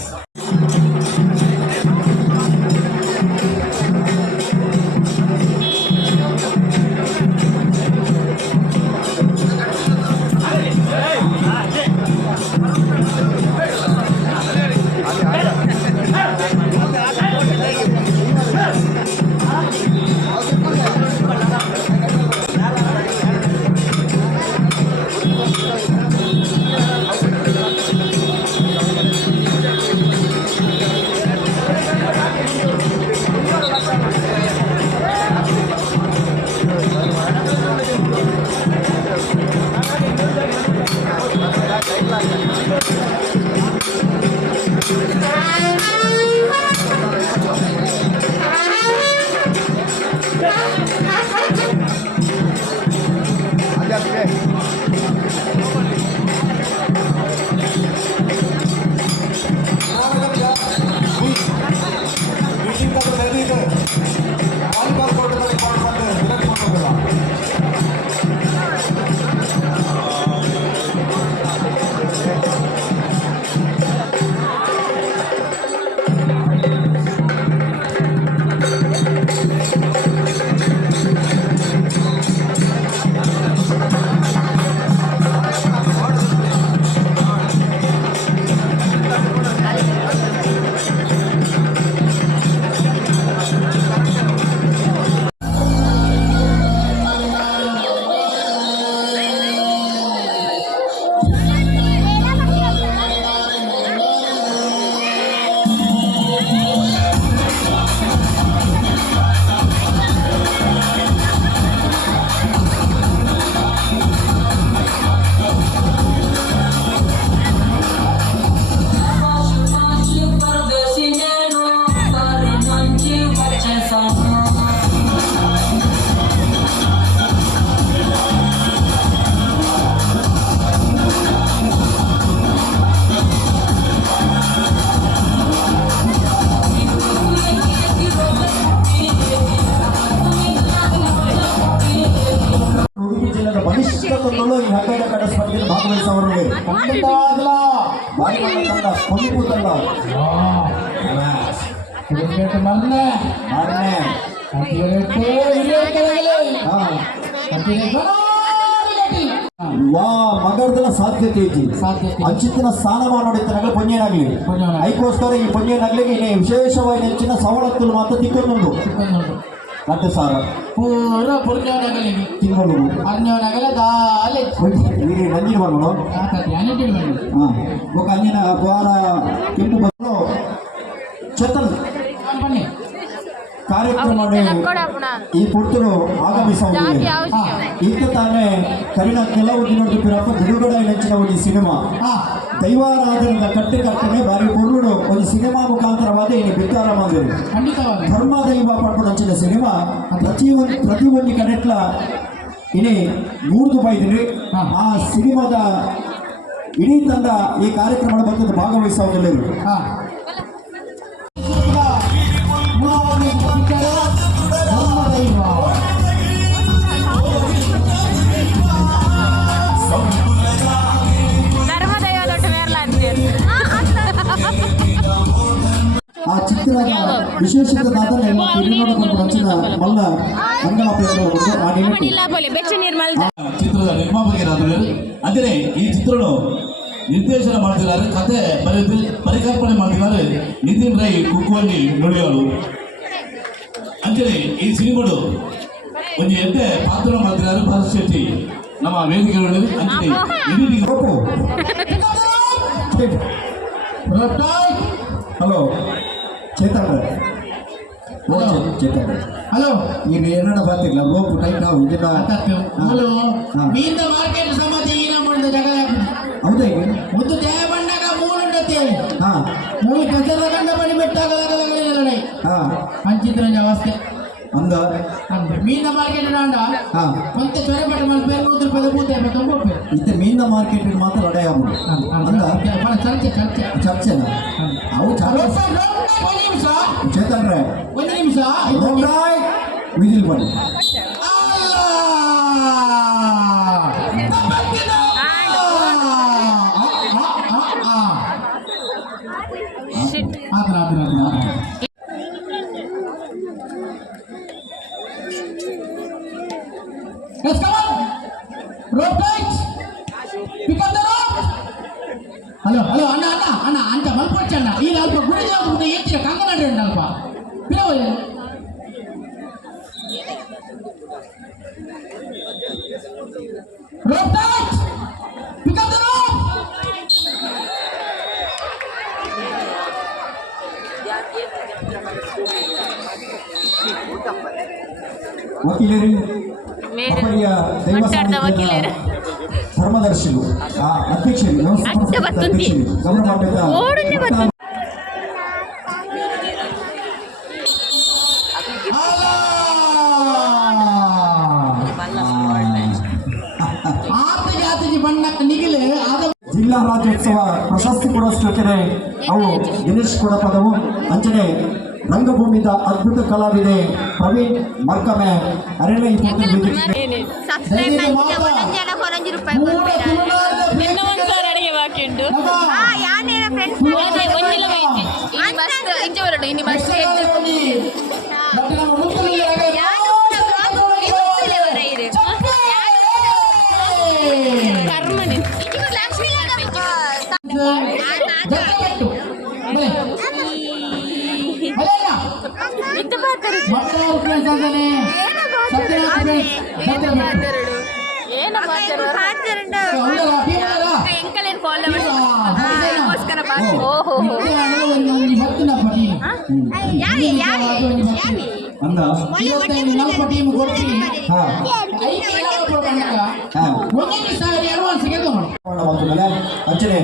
ತಂಡಗಳು ಈ ಹಗ್ಗದ ಕಡ ಸ್ಪರ್ಧೆಯಲ್ಲಿ ಭಾಗವಹಿಸುವವರಿಗೆ ಖಂಡಿತವಾಗ್ಲೂ ಬಾರಿಮಲ್ಲ ತಂಡ ಕೊಲ್ಲಿಪು ತಂಡ ಕ್ರಿಕೆಟ್ ಮೊನ್ನೆ ಆರನೇ ವಾ ಮಗರ್ದಲ ಸಾಧ್ಯತೆ ಐತಿ ಅಂಚಿತ್ತಿನ ಸ್ಥಾನಮಾನ ಪೊನ್ಯನಾಗ್ಲಿ ಅದಕ್ಕೋಸ್ಕರ ಈ ಪೊನ್ಯನಾಗ್ಲಿಗೆ ವಿಶೇಷವಾಗಿ ನೆಚ್ಚಿನ ಸವಲತ್ತುలు ಮಾತ್ರ ತಿಕ್ಕೊಂಡು ಮತ್ತೆ ಸಾರ ಪೂರ ಪುರ್ಜವನಗಲಿ ತಿಂಗಳು ಅನ್ಯವನಗಲ ದಾಲೆ ನಂಜಿನ ಬರ್ಬೋದು ఒక అంజన ద్వారా ಕೆಂಪು ಬರಲು ಚೇತನ್ ಬನ್ನಿ ಕಾರ್ಯಕ್ರಮ ಈ ಪುರ್ತರು ಆಗಮಿಸುವುದು ಈಗ ತಾನೇ ಕರಿನ ಕೆಲವು ದಿನದ ಪಿರಪ್ಪ ಬಿಡುಗಡೆ ನೆಚ್ಚಿನ ಒಂದು ಸಿನಿಮಾ ದೈವಾರಾಧನದ ಕಟ್ಟುಕಟ್ಟನೆ ಬಾರಿ ಪೊರ್ಲುಡು ಒಂದು ಸಿನಿಮಾ ಮುಖಾಂತರವಾದ ಇನ್ನು ಬಿತ್ತಾರ ಮಾಡಿದ್ರು ಖಂಡಿತವಾಗಿ ಧರ್ಮ ದೈವ ಪಡ್ಕೊಂಡು ಹಂಚಿನ ಸಿನಿಮಾ ಪ್ರತಿಯೊಂದು ಕಡೆಟ್ಲ ಇನಿ ಮೂರ್ದು ಬೈದ್ರಿ ಆ ಸಿನಿಮಾದ ಇಡೀ ತಂಡ ಈ ಕಾರ್ಯಕ್ರಮದ ಬಂದು ಭಾಗವಹಿಸುವುದಿಲ್ಲ ಆ ಚಿತ್ರದ ವಿಶೇಷತೆ ಹಂಚಿನ ಮಲ್ಲ ಅಂಗಳ ಚಿತ್ರದ ನಿರ್ಮಾಪಕರಾದರು ಅಂದರೆ ಈ ಚಿತ್ರನು ನಿರ್ದೇಶನ ಮಾಡ್ತಿದ್ದಾರೆ, ಕತೆ ಬರೆದು ಪರಿಕಲ್ಪನೆ ಮಾಡ್ತಿದ್ದಾರೆ ನಿತಿನ್ ರೈ ಕುಕ್ಕುವಲ್ಲಿ ನುಡಿಯೋರು ಅಂದರೆ ಈ ಸಿನಿಮಾಡು ಒಂದು ಎಡ್ಡೆ ಪಾತ್ರ ಮಾಡ್ತಿದ್ದಾರೆ ಭರತ್ ಶೆಟ್ಟಿ ನಮ್ಮ ವೇದಿಕೆಗಳಲ್ಲಿ ಹಲೋ ಚೇತನ್ ಚೇತನ್ ಹಲೋ ನೀವು ಏನಡ ಬರ್ತಿಲ್ಲ ರೋಪ್ ಟೈಟ್ ನಾವು ಮೀನ ಮಾರ್ಕೆಟ್ ಸಮಾಧಿ ಈನ ಮಾಡಿದ ಜಾಗ ಹೌದಾ ಮುದ್ದು ದೇಹ ಬಂಡಾಗ ಮೂರುಂಡತಿ ಹಾ ಮೂರು ಕಸರ ಗಂಡ ಬಡಿ ಬೆಟ್ಟಾಗಲಗಲಗಲಗಲಗಲ ಹಾ ಅಂಚಿತ್ರ ಅವಸ್ಥೆ ಅಂದ ಮೀನ ಮಾರ್ಕೆಟ್ ನಾಂಡ ಹಾ ಮತ್ತೆ ಚೊರೆ ಬಟ್ಟ ಮೇಲೆ ಬೇರೆ ರೂಪಾಯಿ ಬೂತೆ ತೊಂಬತ್ತು ಇತ್ತೆ ಮೀನ ಮಾರ್ಕೆಟ್ ಮಾತ್ರ ಅಡೇ ಆಗ್ಬೋದು ಅಂದ ಚರ್ಚೆ ಚರ್ಚೆ ಚರ್ಚೆನ ಅವು ಒಂದು ನಿಮಿಷ ಚೇತನ್ ರೇ ಒಂದು ನಿಮಿಷ ವಿಜಿಲ್ ಬನ್ನಿ ಹಲೋ ಹಲೋ ಅಣ್ಣ ಅಣ್ಣ ಅಣ್ಣ ಅಂತ ಮಲ್ಪಚ್ಚಣ್ಣ ಈಗ ಅಲ್ಪ ಗುಡಿ ಎತ್ತಿರ ಕಂಗನಾಡ್ರಿ ಅಲ್ಪ ಬಿಡೋದು ರೋಪ್ಟಾಚ್ ಪಿಕಪ್ ದ ರೋಪ್ ವಕೀಲರಿ ಧರ್ಮದರ್ಶಿಗಳು ಅಧ್ಯಕ್ಷರು ಗಮನ ಮಾಡಬೇಕಾದ ಜಿಲ್ಲಾ ರಾಜ್ಯೋತ್ಸವ ಪ್ರಶಸ್ತಿ ಪುರಸ್ಕೃತರೆ ಅವು ದಿನೇಶ್ ಕೊಡಪದವು ಅಂಚನೆ ರಂಗಭೂಮಿದ ಅದ್ಭುತ ಕಲಾವಿದೆ ಪ್ರವೀಣ್ ಮರ್ಕಮೆ ಅರಣ್ಯ ಅಂಚನೆ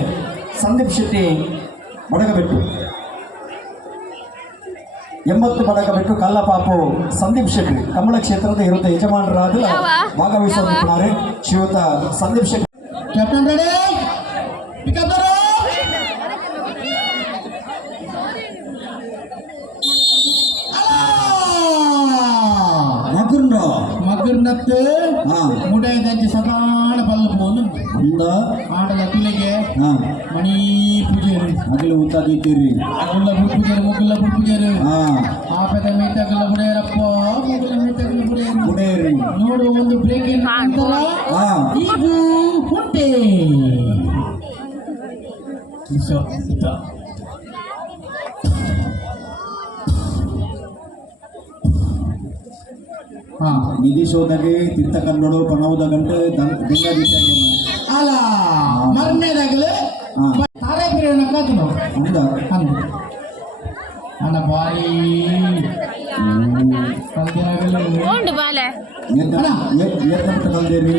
ಸಂದೀಪ್ ಶೆಟ್ಟಿ ಬಡಗಬೆಟ್ಟು 80 ಬಡಗಬೆಟ್ಟು ಕಲ್ಲಪಾಪು ಸಂದೀಪ್ ಶೆಟ್ಟಿ ಕಮಲ ಕ್ಷೇತ್ರದ ಇರುತ್ತ ಯಜಮಾನರಾದ ಭಾಗವಹಿಸುತ್ತಿದ್ದಾರೆ ಶ್ರೀಯುತ Sandeep Shetty captain ready pickup ದ ಮಗುರ್ನತ್ತು ಮುಡೈದಂಚಿ ಸದಾಣ ಬಲ್ಲು ಅಂದ ಆಟದ ಅಕ್ಕಿಲೆಗೆ ಹಾ ಮಣಿ ಪೂಜೆರು ಅಗಲು ಉತ್ತಾಗಿದ್ದೀರಿ ಅಗುಲ್ಲ ಪೂಜೆರು ಮುಗುಲ್ಲ ಪೂಜೆರು ಹಾ ಆಪದ ಮೇತಗಲ್ಲ ಬುಡೆಯರಪ್ಪ ಮುಗುಲ ಮೇತಗಲ್ಲ ಬುಡೆಯರು ಗುಡೇರಿ ನೋಡು ಒಂದು ಬ್ರೇಕ್ ನಂತರ ಹಾ ಈಗ ಹುಟ್ಟೆ ಹಾ ನಿಧಿ ಶೋಧಗೆ ತೀರ್ಥ ಕನ್ನಡ ಪಣವದ ಗಂಟೆ ಗಂಗಾ ಅಲ್ಲ ಮರನೇದಾಗಲೇ ಹಾ ತಾರೆ ಪಿರಿಯನ ಕಾತನು ಅಂದ ಅಂದ ಅಣ್ಣ ಬಾರಿ ಉಂಡು ಬಾಲೆ ಏರ್ನಮಟ್ಟ ಕಲ್ದೇರಿ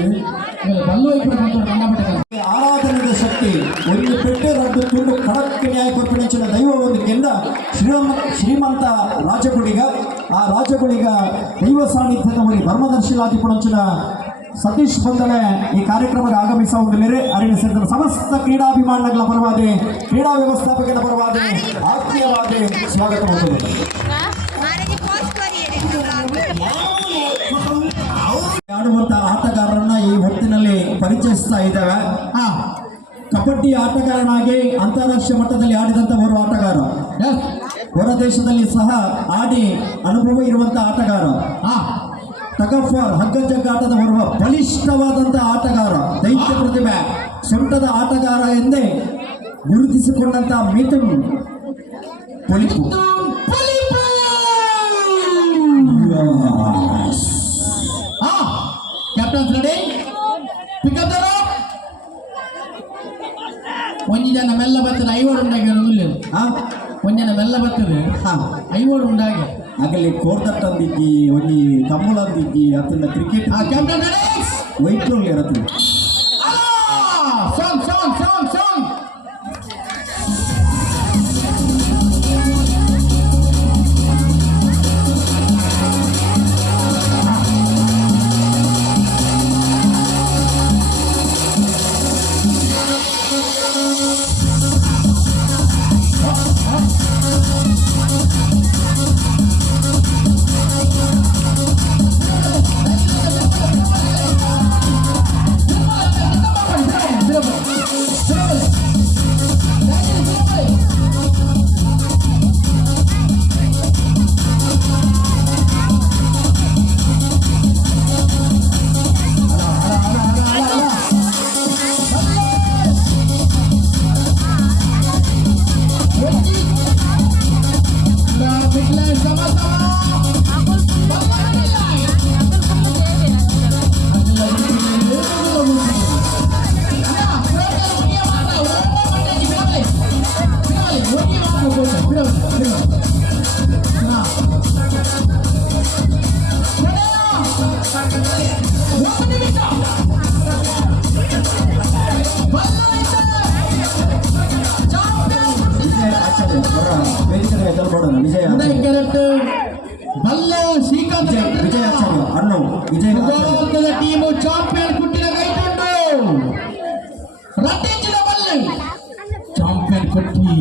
ಬಲ್ಲು ಐಕ್ಬಿಟ್ಟು ಕಂಡಪಟ್ಟ ಆರಾಧನೆಯ ಶಕ್ತಿ ಒಂದು ಪೆಟ್ಟೆ ರದ್ದು ತುಂಡು ಖಡಕ್ಕೆ ನ್ಯಾಯ ಕೊರ್ಪಣಿಂచిన ದೈವ ಒಂದು ಕೆಂದ ಶ್ರೀಮಂತ ರಾಜಗುಳಿಗ ಆ ರಾಜಗುಳಿಗ ದೈವ ಸಾನ್ನಿಧ್ಯದ ಒಂದು ಧರ್ಮದರ್ಶಿಲಾದಿ ಪುಣಂಚಿನ ಸತೀಶ್ ಬಂದಲೆ ಈ ಕಾರ್ಯಕ್ರಮಕ್ಕೆ ಆಗಮಿಸ ಒಂದಿಲ್ಲರೆ ಅರಿಣ ಸೇರಿದ ಸಮಸ್ತ ಕ್ರೀಡಾಭಿಮಾನಿಗಳ ಪರವಾದಿ ಕ್ರೀಡಾ ವ್ಯವಸ್ಥಾಪಕರ ಪರವಾದಿ ಆತ್ಮೀಯವಾದಿ ಸ್ವಾಗತ ಮಾಡುತ್ತದೆ ಆಡುವಂತಹ ಆಟಗಾರರನ್ನ ಈ ಹೊತ್ತಿನಲ್ಲಿ ಪರಿಚಯಿಸ್ತಾ ಇದ್ದೇವೆ ಕಬಡ್ಡಿ ಆಟಗಾರನಾಗಿ ಅಂತಾರಾಷ್ಟ್ರೀಯ ಮಟ್ಟದಲ್ಲಿ ಆಡಿದಂತ ಓರ್ವ ಆಟಗಾರ ಹೊರ ದೇಶದಲ್ಲಿ ಸಹ ಆಡಿ ಅನುಭವ ಇರುವಂತಹ ಆಟಗಾರ ಟಗಫಾರ್ ಹಗ್ಗಜಗ್ಗಾಟದ ಓರ್ವ ಬಲಿಷ್ಠವಾದಂತಹ ಆಟಗಾರ ದೈತ್ಯ ಪ್ರತಿಭೆ ಸೊಂಟದ ಆಟಗಾರ ಎಂದೇ ಗುರುತಿಸಿಕೊಂಡಂತಹ ಮಿಥುನ್ ಪೊಲಿಪು captain ready pickup the rock ಒಂಜಿ ಜನ ಮೆಲ್ಲ ಬರ್ತದೆ ಐವೋಡು ಉಂಡಾಗಿ ಒಂಜಿ ಜನ ಮೆಲ್ಲ ಬರ್ತದೆ ಐವೋಡು ಉಂಡಾಗಿ ಆಗಲಿ ಕೋರ್ದಟ್ಟಂದಿಕ್ಕಿ ಒಂಜಿ ಕಮ್ಮಳಂದಿಕ್ಕಿ ಅತನ ಕ್ರಿಕೆಟ್ ಕ್ಯಾಪ್ಟನ್ ರೆಡಿ ವೈಟ್ರೋಲ್ ಇರತ್ತೆ song song song song team champion ಕುಟ್ಟಿನ ಕೈಕೊಂಡು ರಟ್ಟಿಂಚಿನ ಬಲ್ಲೆ ಚಾಂಪಿಯನ್ ಕುಟ್ಟಿ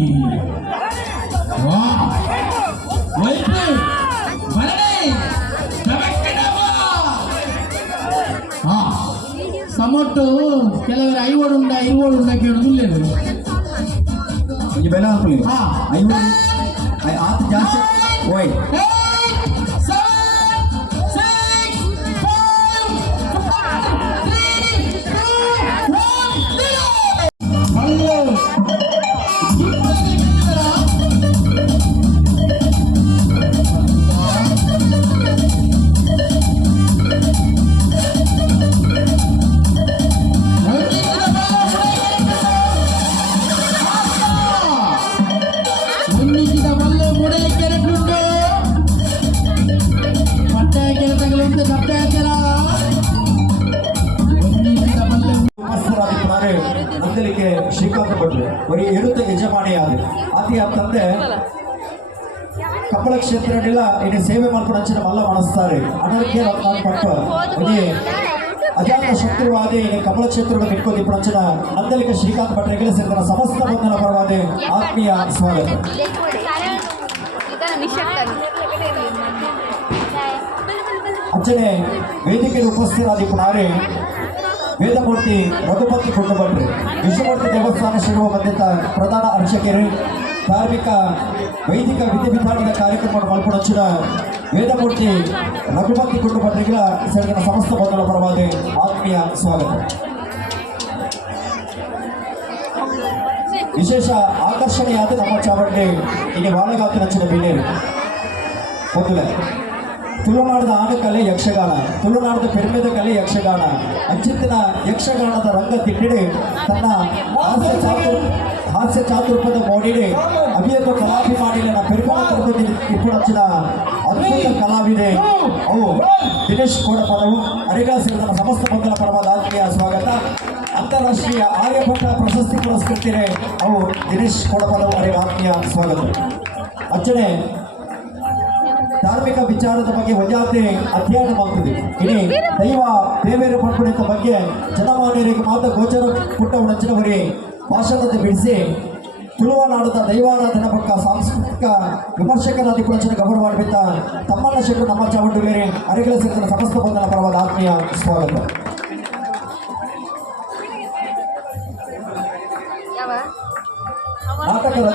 ಸಮೊಟ್ಟು ಕೆಲವರು ಐವೋಡು ಉಂಡ ಕೇಳುದಿಲ್ಲ ಈ ಬೆಲೆ ಹಾಕಲಿ ಐವತ್ತು ಆತ ಜಾಸ್ತಿ ಓಯ್ ನಂದಲಿಕೆ ಶ್ರೀಕಾಂತ್ ಭಟ್ರು ಬರೀ ಎಡುತ್ತ ಯಜಮಾನಿಯಾದ ಆಕೆಯ ತಂದೆ ಕಪ್ಪಳ ಕ್ಷೇತ್ರಗಳೆಲ್ಲ ಇಲ್ಲಿ ಸೇವೆ ಮಾಡ್ಕೊಂಡು ಹಂಚಿನ ಮಲ್ಲ ಮಾಡಿಸ್ತಾರೆ ಅನರ್ಕೆ ಪಟ್ಟ ಇಲ್ಲಿ ಅಜಾತ ಶತ್ರುವಾದಿ ಕಪ್ಪಳ ಕ್ಷೇತ್ರವನ್ನು ಇಟ್ಕೊಂಡು ఇప్పుడు ಹಂಚಿನ ನಂದಲಿಕೆ ಶ್ರೀಕಾಂತ್ ಭಟ್ರಿಗೆ ಸೇರಿದ ಸಮಸ್ತ ಬಂಧನ ಪರವಾದಿ ಆತ್ಮೀಯ ಸ್ವಾಗತ ಅಂಚನೆ ವೇದಿಕೆಗೆ ಉಪಸ್ಥಿತರಾದ ಪುನಾರೆ ವೇದಮೂರ್ತಿ ರಘುಪತಿ ಕುಂಟುಭಟ್ರು, ವಿಶ್ವಮೂರ್ತಿ ದೇವಸ್ಥಾನ ಶಿರುವ ಬಂಧಿತ ಪ್ರಧಾನ ಅರ್ಚಕರು, ಧಾರ್ಮಿಕ ವೈದಿಕ ವಿಧಿವಿಧಾನದ ಕಾರ್ಯಕ್ರಮವನ್ನು ಮಲ್ಪಡೊಚ್ಚಿನ ವೇದಮೂರ್ತಿ ರಘುಪತಿ ಕುಂಟುಭಟ್ರಿಗಳ ಸೇರಿದ ಸಮಸ್ತ ಬಂಧುಗಳ ಪರವಾಗಿ ಆತ್ಮೀಯ ಸ್ವಾಗತ. ವಿಶೇಷ ಆಕರ್ಷಣೆಯಾದ ನಮ್ಮ ಚಾವಡಿ ಇಲ್ಲಿ ವಾಲಗಾತಿ ನಚ್ಚಿನ ಬೀಳೇರು ಮೊದಲೇ ತುಳುನಾಡದ ಆನಕಲೆ ಯಕ್ಷಗಾನ, ತುಳುನಾಡದ ಪೆರ್ಮೆದ ಕಲೆ ಯಕ್ಷಗಾನ, ಅಂಚಿತ್ತಿನ ಯಕ್ಷಗಾನದ ರಂಗ ತಿಂಡಿಡೆ ತನ್ನ ಹಾಸ್ಯ ಚಾತುರ್ಪದ ಮೋಡಿಡೆ ಅಭಿಯತ ಕಲಾಭಿಮಾನಿಗಳ ಪೆರ್ಮನ ತರಬೇತಿ ఇప్పుడు వచ్చిన ಅದ್ಭುತ ಕಲಾವಿದೆ ಅವು ದಿನೇಶ್ ಕೋಡಪದವು ಅರಿಗಳ ಸೇರಿದ ಸಮಸ್ತ ಬಂಧುಗಳ ಪರವಾದ ಆತ್ಮೀಯ ಸ್ವಾಗತ. ಅಂತಾರಾಷ್ಟ್ರೀಯ ಆರ್ಯಭಟ ಪ್ರಶಸ್ತಿ ಪುರಸ್ಕೃತಿರೆ ಅವು ದಿನೇಶ್ ಕೋಡಪದವು ಅರಿಗಳ ಆತ್ಮೀಯ ಸ್ವಾಗತ. ಅಚ್ಚನೆ ಧಾರ್ಮಿಕ ವಿಚಾರದ ಬಗ್ಗೆ ವಜಾತೆ ಅಧ್ಯಯನ ಮಾಡ್ತೀವಿ. ಇಡೀ ದೈವ ದೇವೇರು ಪಡ್ಪಡಿತ ಬಗ್ಗೆ ಜನಮಾನ್ಯರಿಗೆ ಮಾತ್ರ ಗೋಚರ ಪುಟ್ಟ ಉಣಚಿನವರಿ ಭಾಷಣದ ಬಿಡಿಸಿ ತುಳುವನಾಡದ ದೈವಾರಾಧನೆ ಪಕ್ಕ ಸಾಂಸ್ಕೃತಿಕ ವಿಮರ್ಶಕರಾದಿ ಪುಣಚಿನ ಗೌರವಾನ್ವಿತ ತಮ್ಮಣ್ಣ ಶೆಟ್ಟು ನಮ್ಮ ಚಾವಡಿ ಬೇರೆ ಅರೆಗಳ ಸೇರಿದ ಸಮಸ್ತ ಬಂಧನ ಪರವಾದ ಆತ್ಮೀಯ ಸ್ವಾಗತ. ನಾಟಕದ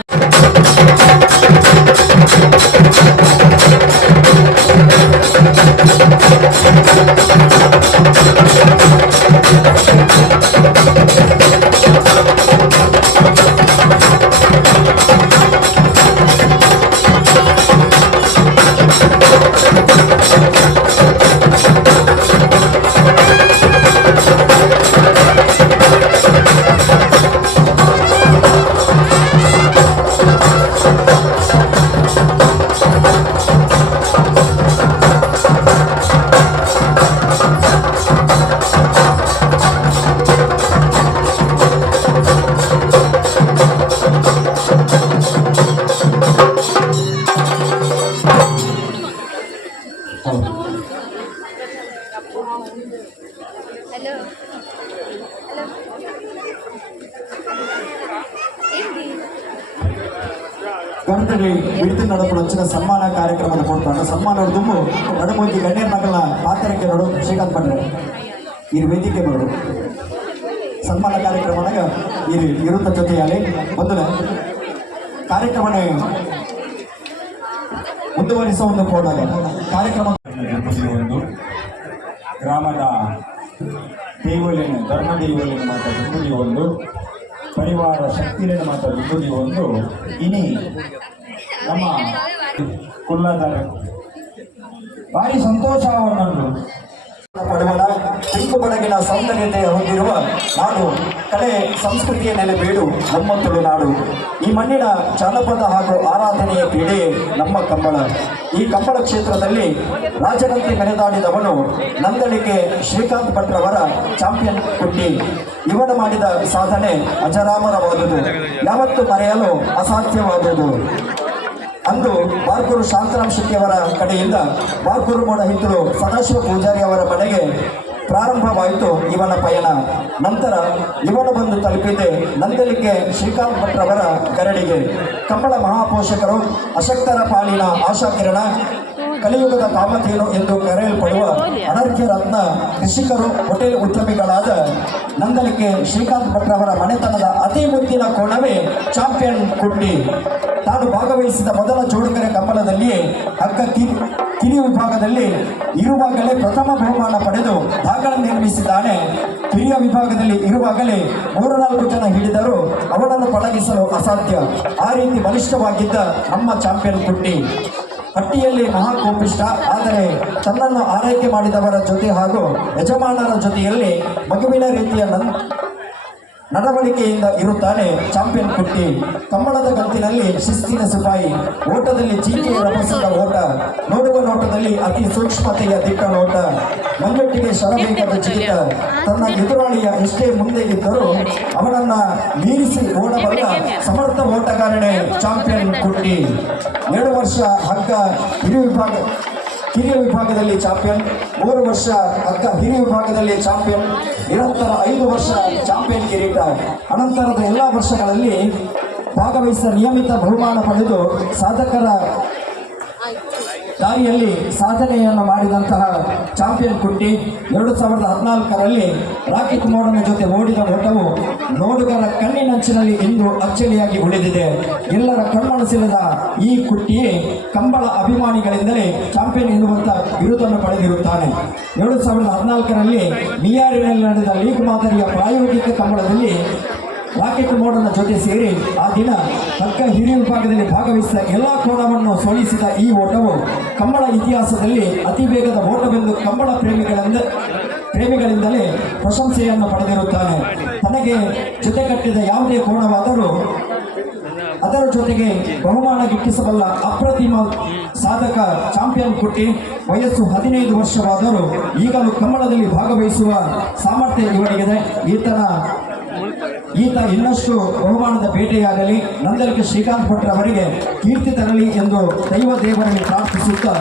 ಗಣತರಿ ಬಿಡ್ತು ನಡಪಡೊಚ್ಚಿನ ಸನ್ಮಾನ ಕಾರ್ಯಕ್ರಮದ ಕೊಡ್ತಾನೆ ಸನ್ಮಾನ ದುಂಬು ನಡುಮುಂಜಿ ಗಣ್ಯರ ನಗಲ ಪಾತ್ರಕ್ಕೆ ನೋಡು ಶ್ರೀಕಾಂತ್ ಪಂಡ್ರೆ ಈ ವೇದಿಕೆ ನೋಡು ಸನ್ಮಾನ ಕಾರ್ಯಕ್ರಮದಾಗ ಇಲ್ಲಿ ಇರುತ್ತ ಜೊತೆಯಲ್ಲಿ ಮೊದಲ ಕಾರ್ಯಕ್ರಮನ ಮುಂದುವರಿಸುವ ಒಂದು ಕೋಡಾಗ ಕಾರ್ಯಕ್ರಮ ಒಂದು ಗ್ರಾಮದ ದೇವಲಿನ ಧರ್ಮ ದೇವಲಿನ ಮಾತ ದುಂಬುದಿ ಒಂದು ಪರಿವಾರ ಶಕ್ತಿಲಿನ ಮಾತ ದುಂಬುದಿ ಒಂದು ಇನಿ ನಮ್ಮ ಕುಲ್ಲದಾರ ಭಾರಿ ಸಂತೋಷವನ್ನು ಪಡುವಣ ತೆಂಗು ಬಡಗಿನ ಸೌಂದರ್ಯತೆ ಹೊಂದಿರುವ ನಾಡು, ಕಲೆ ಸಂಸ್ಕೃತಿಯ ನೆಲೆಬೀಡು ನಮ್ಮ ತುಳುನಾಡು. ಈ ಮಣ್ಣಿನ ಜಾನಪದ ಹಾಗೂ ಆರಾಧನೆಯ ಪೀಡೆ ನಮ್ಮ ಕಂಬಳ. ಈ ಕಂಬಳ ಕ್ಷೇತ್ರದಲ್ಲಿ ರಾಜನಂತೆ ಮೆರೆದಾಡಿದವನು ನಂದಳಿಕೆ ಶ್ರೀಕಾಂತ್ ಭಟ್ರವರ ಚಾಂಪಿಯನ್ ಕುಟ್ಟಿ. ಇವನು ಮಾಡಿದ ಸಾಧನೆ ಅಜರಾಮರವಾದುದು, ಯಾವತ್ತೂ ಮರೆಯಲು ಅಸಾಧ್ಯವಾದುದು. ಅಂದು ಬಾರ್ಕೂರು ಶಾಂತರಾಮ್ ಶೆಟ್ಟಿಯವರ ಕಡೆಯಿಂದ ಬಾರ್ಕೂರು ಮೋಡ ಹಿತ್ತಲು ಸದಾಶಿವ ಪೂಜಾರಿ ಅವರ ಮನೆಗೆ ಪ್ರಾರಂಭವಾಯಿತು ಇವನ ಪಯಣ. ನಂತರ ಇವನು ಬಂದು ತಲುಪಿದೆ ನಂದಲಿಕೆ ಶ್ರೀಕಾಂತ್ ಭಟ್ರವರ ಗರಡಿಗೆ. ಕಂಬಳ ಮಹಾಪೋಷಕರು, ಅಶಕ್ತರ ಪಾಲಿನ ಆಶಾಕಿರಣ, ಕಲಿಯುಗದ ಕಾಮಧೇನು ಎಂದು ಕರೆಯಲ್ಪಡುವ ಅನರ್ಘ್ಯ ರತ್ನ ಕೃಷಿಕರು, ಹೋಟೆಲ್ ಉದ್ಯಮಿಗಳಾದ ನಂದಲಿಕೆ ಶ್ರೀಕಾಂತ್ ಭಟ್ರವರ ಮನೆತನದ ಅತಿ ಮುದ್ದಿನ ಕೋಣವೇ ಚಾಂಪಿಯನ್ ಕುಟ್ಟಿ. ತಾನು ಭಾಗವಹಿಸಿದ ಮೊದಲ ಜೋಡುಗರೆ ಕಂಬಳದಲ್ಲಿ ಹಗ್ಗ ಕಿರಿ ವಿಭಾಗದಲ್ಲಿ ಇರುವಾಗಲೇ ಪ್ರಥಮ ಬಹುಮಾನ ಪಡೆದು ದಾಖಲೆ ನಿರ್ಮಿಸಿದ್ದಾನೆ. ಕಿರಿಯ ವಿಭಾಗದಲ್ಲಿ ಇರುವಾಗಲೇ 3-4 ಜನ ಹಿಡಿದರೂ ಅವನನ್ನು ಪಳಗಿಸಲು ಅಸಾಧ್ಯ. ಆ ರೀತಿ ಬಲಿಷ್ಠವಾಗಿದ್ದ ನಮ್ಮ ಚಾಂಪಿಯನ್ ಕುಟ್ಟಿ. ಹಟ್ಟಿಯಲ್ಲಿ ಮಹಾಕೋಪಿಷ್ಟ, ಆದರೆ ತನ್ನನ್ನು ಆರೈಕೆ ಮಾಡಿದವರ ಜೊತೆ ಹಾಗೂ ಯಜಮಾನರ ಜೊತೆಯಲ್ಲಿ ಮಗುವಿನ ರೀತಿಯ ನಡವಳಿಕೆಯಿಂದ ಇರುತ್ತಾನೆ ಚಾಂಪಿಯನ್ ಕುಟ್ಟಿ. ಕಂಬಳದ ಗಂತಿನಲ್ಲಿ ಶಿಸ್ತಿನ ಸಿಪಾಯಿ, ಓಟದಲ್ಲಿ ಜಿಂಕೆಯ ರಭಸದ ಓಟ, ನೋಡುವ ನೋಟದಲ್ಲಿ ಅತಿ ಸೂಕ್ಷ್ಮತೆಯ ದಿಟ್ಟ ನೋಟ, ಮಂಜಟ್ಟಿಗೆ ಶರಬೇಕದ ಜಿಗಿತ. ತನ್ನ ಎದುರಾಳಿಯ ಎಷ್ಟೇ ಮುಂದೆ ಇದ್ದರೂ ಅವನನ್ನ ಮೀರಿಸಿ ಓಡಬಲ್ಲ ಸಮರ್ಥ ಓಟಗಾರನೇ ಚಾಂಪಿಯನ್ ಕುಟ್ಟಿ. 7 ವರ್ಷ ಹಗ್ಗ ಕಿರಿಯ ವಿಭಾಗದಲ್ಲಿ ಚಾಂಪಿಯನ್, 3 ವರ್ಷ ಹಗ್ಗ ಹಿರಿಯ ವಿಭಾಗದಲ್ಲಿ ಚಾಂಪಿಯನ್, ನಿರಂತರ 5 ವರ್ಷ ಚಾಂಪಿಯನ್ ಕಿರೀಟ. ಅನಂತರದ ಎಲ್ಲ ವರ್ಷಗಳಲ್ಲಿ ಭಾಗವಹಿಸಿದ ನಿಯಮಿತ ಬಹುಮಾನ ಪಡೆದು ಸಾಧಕರ ದಾರಿಯಲ್ಲಿ ಸಾಧನೆಯನ್ನು ಮಾಡಿದಂತಹ ಚಾಂಪಿಯನ್ ಕುಟ್ಟಿ 2014ರಲ್ಲಿ ರಾಕಿತ್ ಮೋಡನ ಜೊತೆ ಓಡಿದ ಓಟವು ನೋಡುಗರ ಕಣ್ಣಿನಂಚಿನಲ್ಲಿ ಇಂದು ಅಚ್ಚಳಿಯಾಗಿ ಉಳಿದಿದೆ. ಎಲ್ಲರ ಕಣ್ಮನಸೆಳೆದ ಈ ಕುಟ್ಟಿ ಕಂಬಳ ಅಭಿಮಾನಿಗಳಿಂದಲೇ ಚಾಂಪಿಯನ್ ಎನ್ನುವಂತ ಬಿರುದನ್ನು ಪಡೆದಿರುತ್ತಾನೆ. 2014ರಲ್ಲಿ ಮಿಯಾರಿನಲ್ಲಿ ನಡೆದ ಲೀಗ್ ಮಾದರಿಯ ಪ್ರಾಯೋಗಿಕ ಕಂಬಳದಲ್ಲಿ ರಾಕೆಟ್ ಮೋಡನ ಜೊತೆ ಸೇರಿ ಆ ದಿನ ತಕ್ಕ ಹಿರಿಯ ವಿಭಾಗದಲ್ಲಿ ಭಾಗವಹಿಸಿದ ಎಲ್ಲ ಕೋಣವನ್ನು ಸೋಲಿಸಿದ ಈ ಓಟವು ಕಂಬಳ ಇತಿಹಾಸದಲ್ಲಿ ಅತಿ ವೇಗದ ಓಟವೆಂದು ಕಂಬಳ ಪ್ರೇಮಿಗಳಿಂದಲೇ ಪ್ರಶಂಸೆಯನ್ನು ಪಡೆದಿರುತ್ತಾನೆ. ತನಗೆ ಜೊತೆ ಕಟ್ಟಿದ ಯಾವುದೇ ಕೋಣವಾದರೂ ಅದರ ಜೊತೆಗೆ ಬಹುಮಾನ ಗಿಟ್ಟಿಸಬಲ್ಲ ಅಪ್ರತಿಮ ಸಾಧಕ ಚಾಂಪಿಯನ್ ಕುಟ್ಟಿ. ವಯಸ್ಸು 15 ವರ್ಷವಾದರೂ ಈಗಲೂ ಕಂಬಳದಲ್ಲಿ ಭಾಗವಹಿಸುವ ಸಾಮರ್ಥ್ಯ ಇವರಿಗಿದೆ. ಈತ ಇನ್ನಷ್ಟು ಬಹುಮಾನದ ಬೇಟೆಯಾಗಲಿ, ನಂದಲಿಕೆ ಶ್ರೀಕಾಂತ್ ಭಟ್ರವರಿಗೆ ಕೀರ್ತಿ ತರಲಿ ಎಂದು ದೈವ ದೇವರಲ್ಲಿ ಪ್ರಾರ್ಥಿಸುತ್ತಾ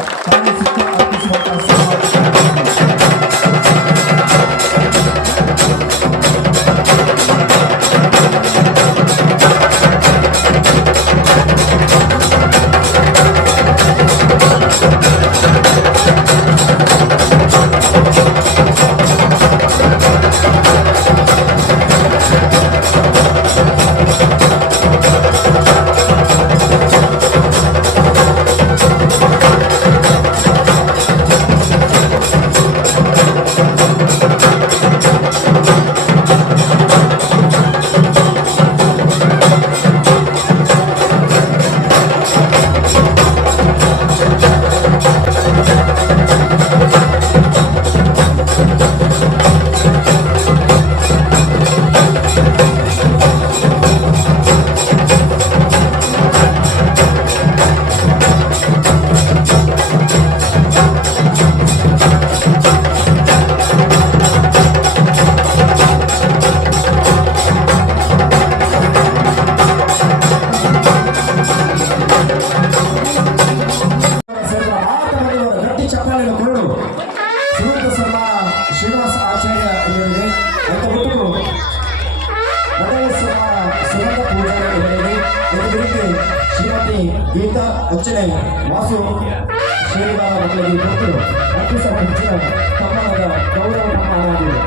ಶ್ರೀನಿವಾಸ ಆಚಾರ್ಯ ಇವರಿಗೆ ಸುಗಂಧ ಪೂಜಾರಿ ಇವರಿಗೆ ಇದಕ್ಕೆ ಶ್ರೀಮತಿ ಗೀತಾ ಅಚ್ಚನೆ ವಾಸು ಶ್ರೀಗಾರ ಮಕ್ಕಳಿಗೆ ಕೊಟ್ಟು ಅರ್ಪಿಸುವ ಹೆಚ್ಚಿನ ಸನ್ಮಾನದ ಗೌರವ ಸನ್ಮಾನವಾಗಿದೆ.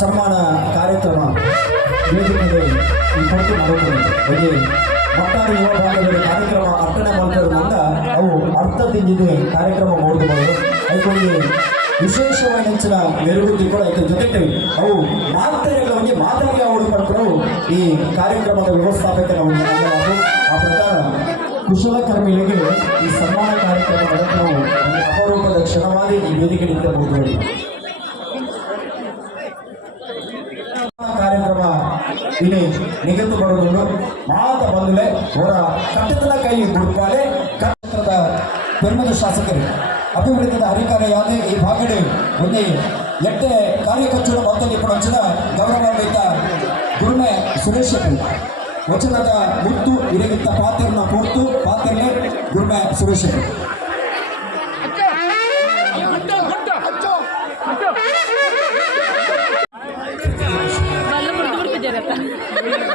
ಸನ್ಮಾನ ಕಾರ್ಯಕ್ರಮ ವೇದಿಕೆಗೆ ಪಟ್ಟಿ ಮಾಡುತ್ತದೆ. ಒಟ್ಟಾರೆ ಯುವ ಭಾಗದಲ್ಲಿ ಕಾರ್ಯಕ್ರಮ ಅರ್ಪಣೆ ಮಾಡೋದ್ರಿಂದ ಅವು ಅರ್ಥ ತಿಂದಿದೆ ಕಾರ್ಯಕ್ರಮ ನೋಡಬಹುದು. ಅದಕ್ಕೆ ವಿಶೇಷವಾಗಿ ನೆಚ್ಚಿನ ಮೆರುಗುತ್ತಿ ಕೂಡ ಇದರ ಜೊತೆಗೆ ಅವು ಮಾತುಗಳಿಗೆ ಮಾದರಿಗೆ ಅವಳು ಈ ಕಾರ್ಯಕ್ರಮದ ವ್ಯವಸ್ಥಾಪಕ ನಾವು ಆ ಪ್ರಕಾರ ಕುಶಲಕರ್ಮಿಗಳಿಗೆ ಈ ಸನ್ಮಾನ ಕಾರ್ಯಕ್ರಮ ನಾವು ಅಪರೂಪದ ಕ್ಷಣವಾಗಿ ಈ ವೇದಿಕೆ ನಿಂತಬಹುದು. ಕಾರ್ಯಕ್ರಮ ಇಲ್ಲಿ ನಿಗತ್ತು ಬರುವುದುಂಟು ಮಾತ ಬಂದಲೆ ಅವರ ಕಟ್ಟಡದ ಕೈ ಗುರುಪಾಲೆ ಕಟ್ಟಡದ ಬೆಂಬಲ ಶಾಸಕರು ಅಭಿವೃದ್ಧಿದ ಅಧಿಕಾರ ಯಾವುದೇ ಈ ಭಾಗಡೆ ಒಂದೇ ಎಟ್ಟೆ ಕಾರ್ಯಕರ್ತರು ಮೊತ್ತದಲ್ಲಿ ಪಡಂಚಿನ ಗೌರವಾನ್ವಿತ ಗುರುಮೆ ಸುರೇಶ್ ವಚನದ ಮುತ್ತು ಇರಗಿತ್ತ ಪಾತ್ರನ ಪೂರ್ತು ಪಾತ್ರನೇ ಗುರುಮೆ ಸುರೇಶ್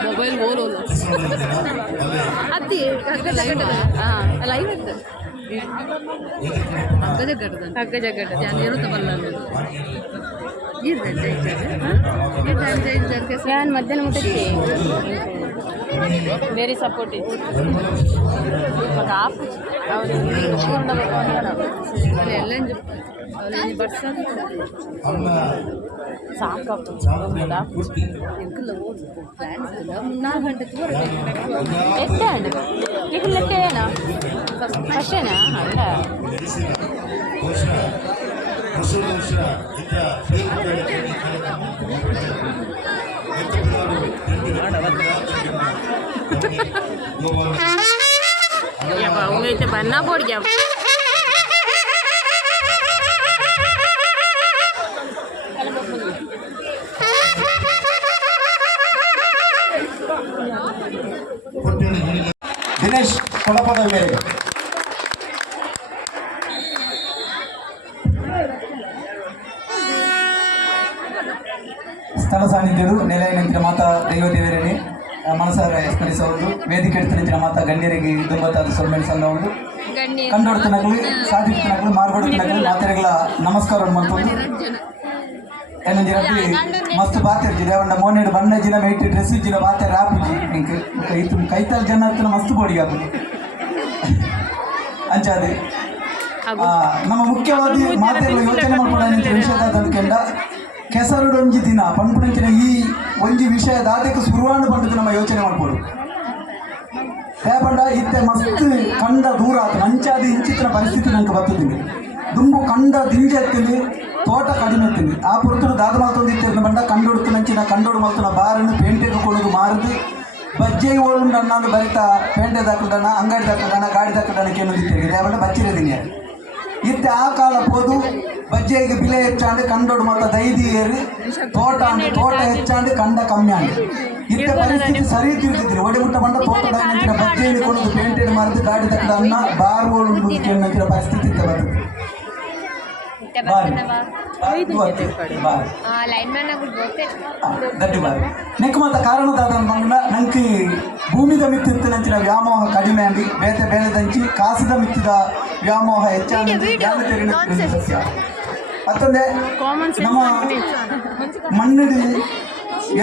ಮೊಬೈಲ್ ಓಲೋಲ್ಲ ಅತ್ತಿ ಹಗ್ಗ ಲೈವ್ ಇತ್ತು ಹಗ್ಗ ಜಗ್ಗಟ್ಟದ ನಾನು ಇರುತ್ತೆ ಬಲ್ಲ ನಾನು ಮಧ್ಯಾಹ್ನ ಮುಟ್ಟಕ್ಕೆ ವೆರಿ ಸಪೋರ್ಟಿವ್ ಮತ್ತು ಆಪು ಎಲ್ಲ ಬರ್ಸೋದು ಸಾಕಪ್ಪ ಮುನ್ನಾರು ಗಂಟೆಗೆ ಎಷ್ಟೇ ಅಂడి ಈಗ ಲೆಟ್ಟೇನಾ ಫಸ್ಟೇನಾ ಅಲ್ಲ ungaitu banna podja ದಿನೇಶ್ ಕೊಳಪದ ಮೇಲೆ ಸ್ಥಳ ಸಾನ್ನಿಧ್ಯರು ನೆಲೆಯ ಮಾತಾ ದೈವದೇವರೇ ಮನಸಾರ ಸ್ಮರಿಸುವುದು ವೇದಿಕೆ ಎಡ್ತಿನ ಮಾತಾ ಗಣ್ಯರಿಗೆ ದುಂಬತ್ತಾದ ಸೊಮ್ಮೆನ ಸಂಘ ಒಂದು ಕಂಡೊಡ್ತನಗಳು ಸಾಧಿತನಗಳು ಮಾರ್ಗೊಡ್ತನಗಳು ಮಾತೆರೆಗಳ ನಮಸ್ಕಾರ ಮಾಡ್ಕೊಂಡು ಏನಂದಿರಲಿ ಮಸ್ತ್ ಬಾತಿರ್ಜಿದೆ ಅವನ ಮೋನೇಡು ಬಣ್ಣ ಜಿನ ಮೇಟಿ ಡ್ರೆಸ್ ಜಿನ ಬಾತೆ ರಾಪಿಜಿ ಇದು ಕೈತಾಲ್ ಜನ ಹತ್ತಿರ ಮಸ್ತ್ ಬೋಡಿ ಅದು ಅಂಚಾದೆ ನಮ್ಮ ಮುಖ್ಯವಾಗಿ ಮಾತೆರೆಗಳ ಯೋಚನೆ ಮಾಡ್ಕೊಂಡು ವಿಷಯದ ಕೆಂಡ ಕೆಸರುಡು ಒಂಜಿ ದಿನ ಪಂಪುನಂಚಿನ ಈ ಒಂಜಿ ವಿಷಯ ದಾದಕ್ಕೆ ಶುರುವಾಂಡು ಪಂಡದು ನಮ್ಮ ಯೋಚನೆ ಮಾಡ್ಬೋದು ಹೇಪಂಡ ಇತ್ತೆ ಮಸ್ತ್ ಕಂಡ ದೂರ ಆತ ಅಂಚಾದ ಇಂಚಿತ್ತಿನ ಪರಿಸ್ಥಿತಿ ನಂಗೆ ಬರ್ತದಿನಿ ದುಂಬು ಕಂಡ ದಿಂಜೆ ಎತ್ತೀನಿ ತೋಟ ಕಡಿಮೆ ಎತ್ತೀನಿ ಆ ಪುರತುಡು ದಾದ ಮಲ್ತೊಂದಿತ್ತಿರ್ನ ಬಂಡ ಕಂಡೊಡ್ತು ನಂಚಿನ ಕಂಡೋಡು ಮಲ್ತನ ಬಾರನ್ನು ಪೇಂಟೆಗೆ ಕೊಡೋದು ಮಾರದು ಬಜ್ಜೆ ಓಳುಂಡು ನಾನು ಬರಿತಾ ಪೇಂಟೆ ದಾಕಲ್ಡನ ಅಂಗಡಿ ದಾಕಲ್ಡನ ಗಾಡಿ ದಾಕಲ್ಡನ ಕೇಳೋದಿತ್ತಿರಿ ಹೇಪಂಡ ಬಚ್ಚಿರದಿನಿ ಇತ್ತೆ ಆ ಕಾಲ ಪೋದು ಬಜ್ಜೆಗೆ ಬಿಲೆ ಹೆಚ್ಚಾಂಡು ಕಂಡೋಡು ಮತ್ತು ದೈದಿ ಏರಿ ತೋಟ ತೋಟ ಹೆಚ್ಚಾಂಡು ಕಂಡ ಕಮ್ಮಿ ಆಂಡು ಇತ್ತೆ ಪರಿಸ್ಥಿತಿ ಸರಿ ತಿರ್ತಿದ್ರಿ ಒಡೆಬಿಟ್ಟ ಬಂಡ ತೋಟದ ನಂಚಿನ ಬಜ್ಜೆ ಹಿಡ್ಕೊಂಡು ಪೇಂಟೆಡ್ ಮಾರಿದು ಗಾಡಿ ತಕ್ಕದ ಅನ್ನ ಬಾರ್ಬೋಳು ಮುದುಕಿ ನಂಚಿನ ಪರಿಸ್ಥಿತಿ ಇತ್ತೆ ಬರ್ತದೆ ನೆಕ್ ಮತ್ತ ಕಾರಣದಾದ ಬಂದ ನಂಗೆ ಭೂಮಿದ ಮಿತ್ತಿತ್ತು ನಂಚಿನ ವ್ಯಾಮೋಹ ಕಡಿಮೆ ಅಂಡಿ ಬೇತೆ ಬೇಳೆದಂಚಿ ಕಾಸಿದ ಮಿತ್ತಿದ ವ್ಯಾಮೋಹ ಹೆಚ್ಚಾಗಿ ಸತ್ಯ ಮತ್ತೊಂದೇ ನಮ್ಮ ಮಣ್ಣಿಡಿ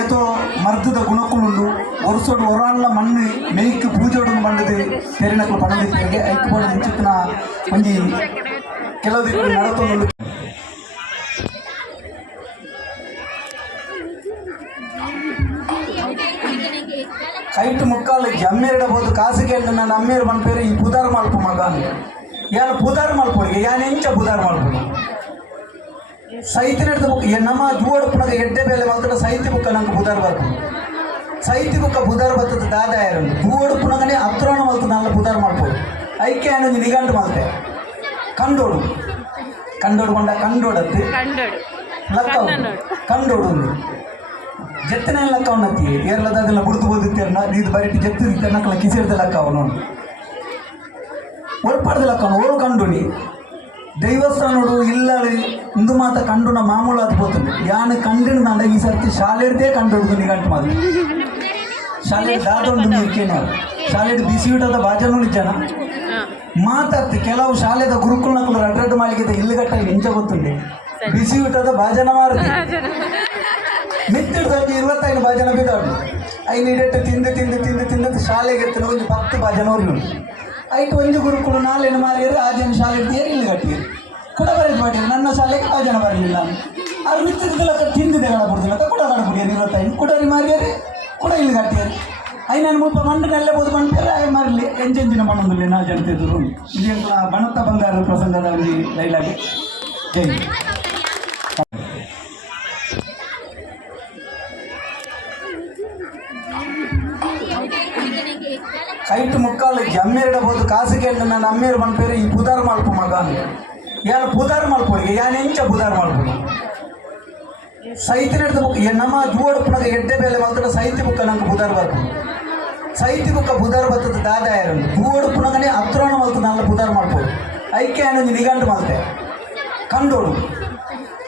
ಏತೋ ಮರ್ದದ ಗುಣಕ್ಕುಳುಂಡು ಒರ್ಸೋಡು ಒರಾಣ್ಲ ಮಣ್ಣು ಮೇಯ್ಕ್ ಪೂಜೋಡು ಬಂಡದು ತೆರಿನಕ್ಲು ಪಣದಿತ್ತಿಗೆ ಐಕ್ಬೋಡ ಇಂಚಿತ್ತಿನ ಒಂಜಿ ಕೆಲವು ದಿನ ನಡತೊಂದು ಕೈಟ್ ಮುಕ್ಕಾಲು ಜಮ್ಮೇರಿಡಬಹುದು ಕಾಸಿಗೆ ನನ್ನ ಅಮ್ಮೇರು ಬಂದ್ಪೇರು ಈ ಪುದಾರ್ ಮಲ್ಪು ಮಗ ಯಾನು ಪುದಾರ್ ಮಲ್ಪುಡಿಗೆ ಯಾನು ಎಂಚ ಪುದಾರ್ ಮಲ್ಪುಡು ಸೈತಿ ನಡೆದ ಬುಕ್ ನಮ್ಮ ಜೂವಡು ಪುನಗ ಎಡ್ಡೆ ಬೇಲೆ ಮಲ್ತಡ ಸೈತಿ ಬುಕ್ಕ ನಂಗೆ ಪುದಾರ್ ಬರ್ಬೋದು ಸೈತಿ ಬುಕ್ಕ ಪುದಾರ್ ಬರ್ತದ ದಾದ ಯಾರು ಜೂವಡು ಪುನಗನೆ ಹತ್ರೋಣ ಮಲ್ತದ ನಾನು ಪುದಾರ್ ಮಾಡ್ಬೋದು ಐಕ್ಯ ಏನು ನಿಗಂಡು ಮಲ್ತೆ ಕಂಡೋಡು ಕಂಡೋಡು ಬಂಡ ಕಂಡೋಡತ್ತು ಲಕ್ಕ ಕಂಡೋಡು ಒಂದು ಜತ್ತಿನ ಲೆಕ್ಕ ಅವನತ್ತಿ ಏರ್ಲದಾದೆಲ್ಲ ಬುಡ್ದು ಬೋದಿತ್ತೇರ್ನ ಇದು ಬರೀ ಜತ್ತಿದ್ದ ನಕ್ಕಲ ಕಿಸಿಡ್ದ ಲೆಕ್ಕ ಅವನು ಒಳ್ಪಾಡ್ದ ಲೆಕ್ಕ ಅವನು ಓಳು ಕಂಡುನಿ ದೈವಸ್ಥಾನೋಡು ಇಲ್ಲಳಿ ಇಂದು ಮಾತ ಕಂಡುನ ಮಾಮೂಲು ಅದು ಹೋಗ್ತದೆ ಯಾನು ಕಂಡಿನ ನಂಡ ಈ ಸರ್ತಿ ಶಾಲೆಡ್ದೇ ಕಂಡುಡ್ದು ನಿಗಂಟು ಮಾತು ಶಾಲೆ ದಾದೊಂದು ನೀರ್ಕೇನೆ ಶಾಲೆಡ್ ಬಿಸಿ ಊಟದ ಬಾಜನೂ ಜನ ಮಾತಾಡ್ತಿ ಕೆಲವು ಶಾಲೆದ ಗುರುಕುಲ ನಕ್ಕಲು ರಡ್ರಡ್ಡು ಮಾಲಿಗೆ ಇಲ್ಲುಗಟ್ಟ ಇಂಚ ಗೊತ್ತುಂಡೆ ಬಿಸಿ ಊಟದ ಭಾಜನ ಮಾರುತಿ ಮಿತ್ತಿಡ್ದಲ್ಲಿ 25 ಭಾಜನ ಬಿದ್ದಾಡು ಐದು ಇಡಟ್ಟು ತಿಂದು ಶಾಲೆಗೆ ಎತ್ತಿನ ಒಂದು 10 ಭಾಜನವ್ರು ಐಟು ಒಂದು ಗುರುಕುಲು ನಾಳೆನ ಮಾರಿಯರು ಆ ಜನ ಶಾಲೆ ಇಡ್ತೀರಿ ಇಲ್ಲಿ ಕಟ್ಟಿಯರು ಕೂಡ ಬರೆದು ಮಾಡಿರಿ ನನ್ನ ಶಾಲೆಗೆ ಆ ಜನ ಬರಲಿಲ್ಲ ಅದು ಮಿತ್ತಿದ್ದಲ್ಲ ತಿಂದಿದೆ ಕಡಬಿಡ್ದಿಲ್ಲ ಕೂಡ ಕಡಬಿಡಿಯರು 25 ಕುಡರಿ ಮಾರಿಯರು ಕೂಡ ಇಲ್ಲಿ ಕಟ್ಟಿಯರು ಐ ನಾನು ಮುಲ್ಪ ಮಂಡನೆಲ್ಲ ಬೋದು ಮಾಡ್ತಾರೆ ಆಯ್ ಮಾರಲಿ ಎಂಜಿನ ಮಣ್ಣೊಂದಿಲ್ಲ ನಾ ಜನತೆದ್ರು ಇದು ಬಣತ ಬಂಗಾರ ಪ್ರಸಂಗದ ಒಂದು ಡೈಲಾಗ್ ಜೈ ಕೈಟ್ ಮುಕ್ಕಾಲು ಜಮ್ಮೇರಿಡಬಹುದು ಕಾಸಿಗೆ ನನ್ನ ಅಮ್ಮೇರು ಬಂದ್ಪೇರು ಈ ಪುದಾರ್ ಮಲ್ಪು ಮಗ ಯಾನು ಪುದಾರ್ ಮಲ್ಪುಡಿಗೆ ಯಾನು ಎಂಚ ಪುದಾರ್ ಮಲ್ಪುಡು ಸೈತಿ ನಡೆದ ಬುಕ್ ನಮ್ಮ ಜೂವಡು ಪುನಗ ಎಡ್ಡೆ ಬೇಲೆ ಮಲ್ತಡ ಸೈತಿ ಬುಕ್ಕ ನಂಗೆ ಪುದಾರ್ ಬರ್ಬೋದು ಸೈತಿ ಬುಕ್ಕ ಪುದಾರ್ ಬರ್ತದ ದಾದ ಯಾರು ಜೂವಡು ಪುನಗನೆ ಹತ್ರೋಣ ಮಲ್ತದ ನಾನು ಪುದಾರ್ ಮಾಡ್ಬೋದು ಐಕ್ಯ ಏನು ನಿಗಂಡು ಮಲ್ತೆ ಕಂಡೋಡು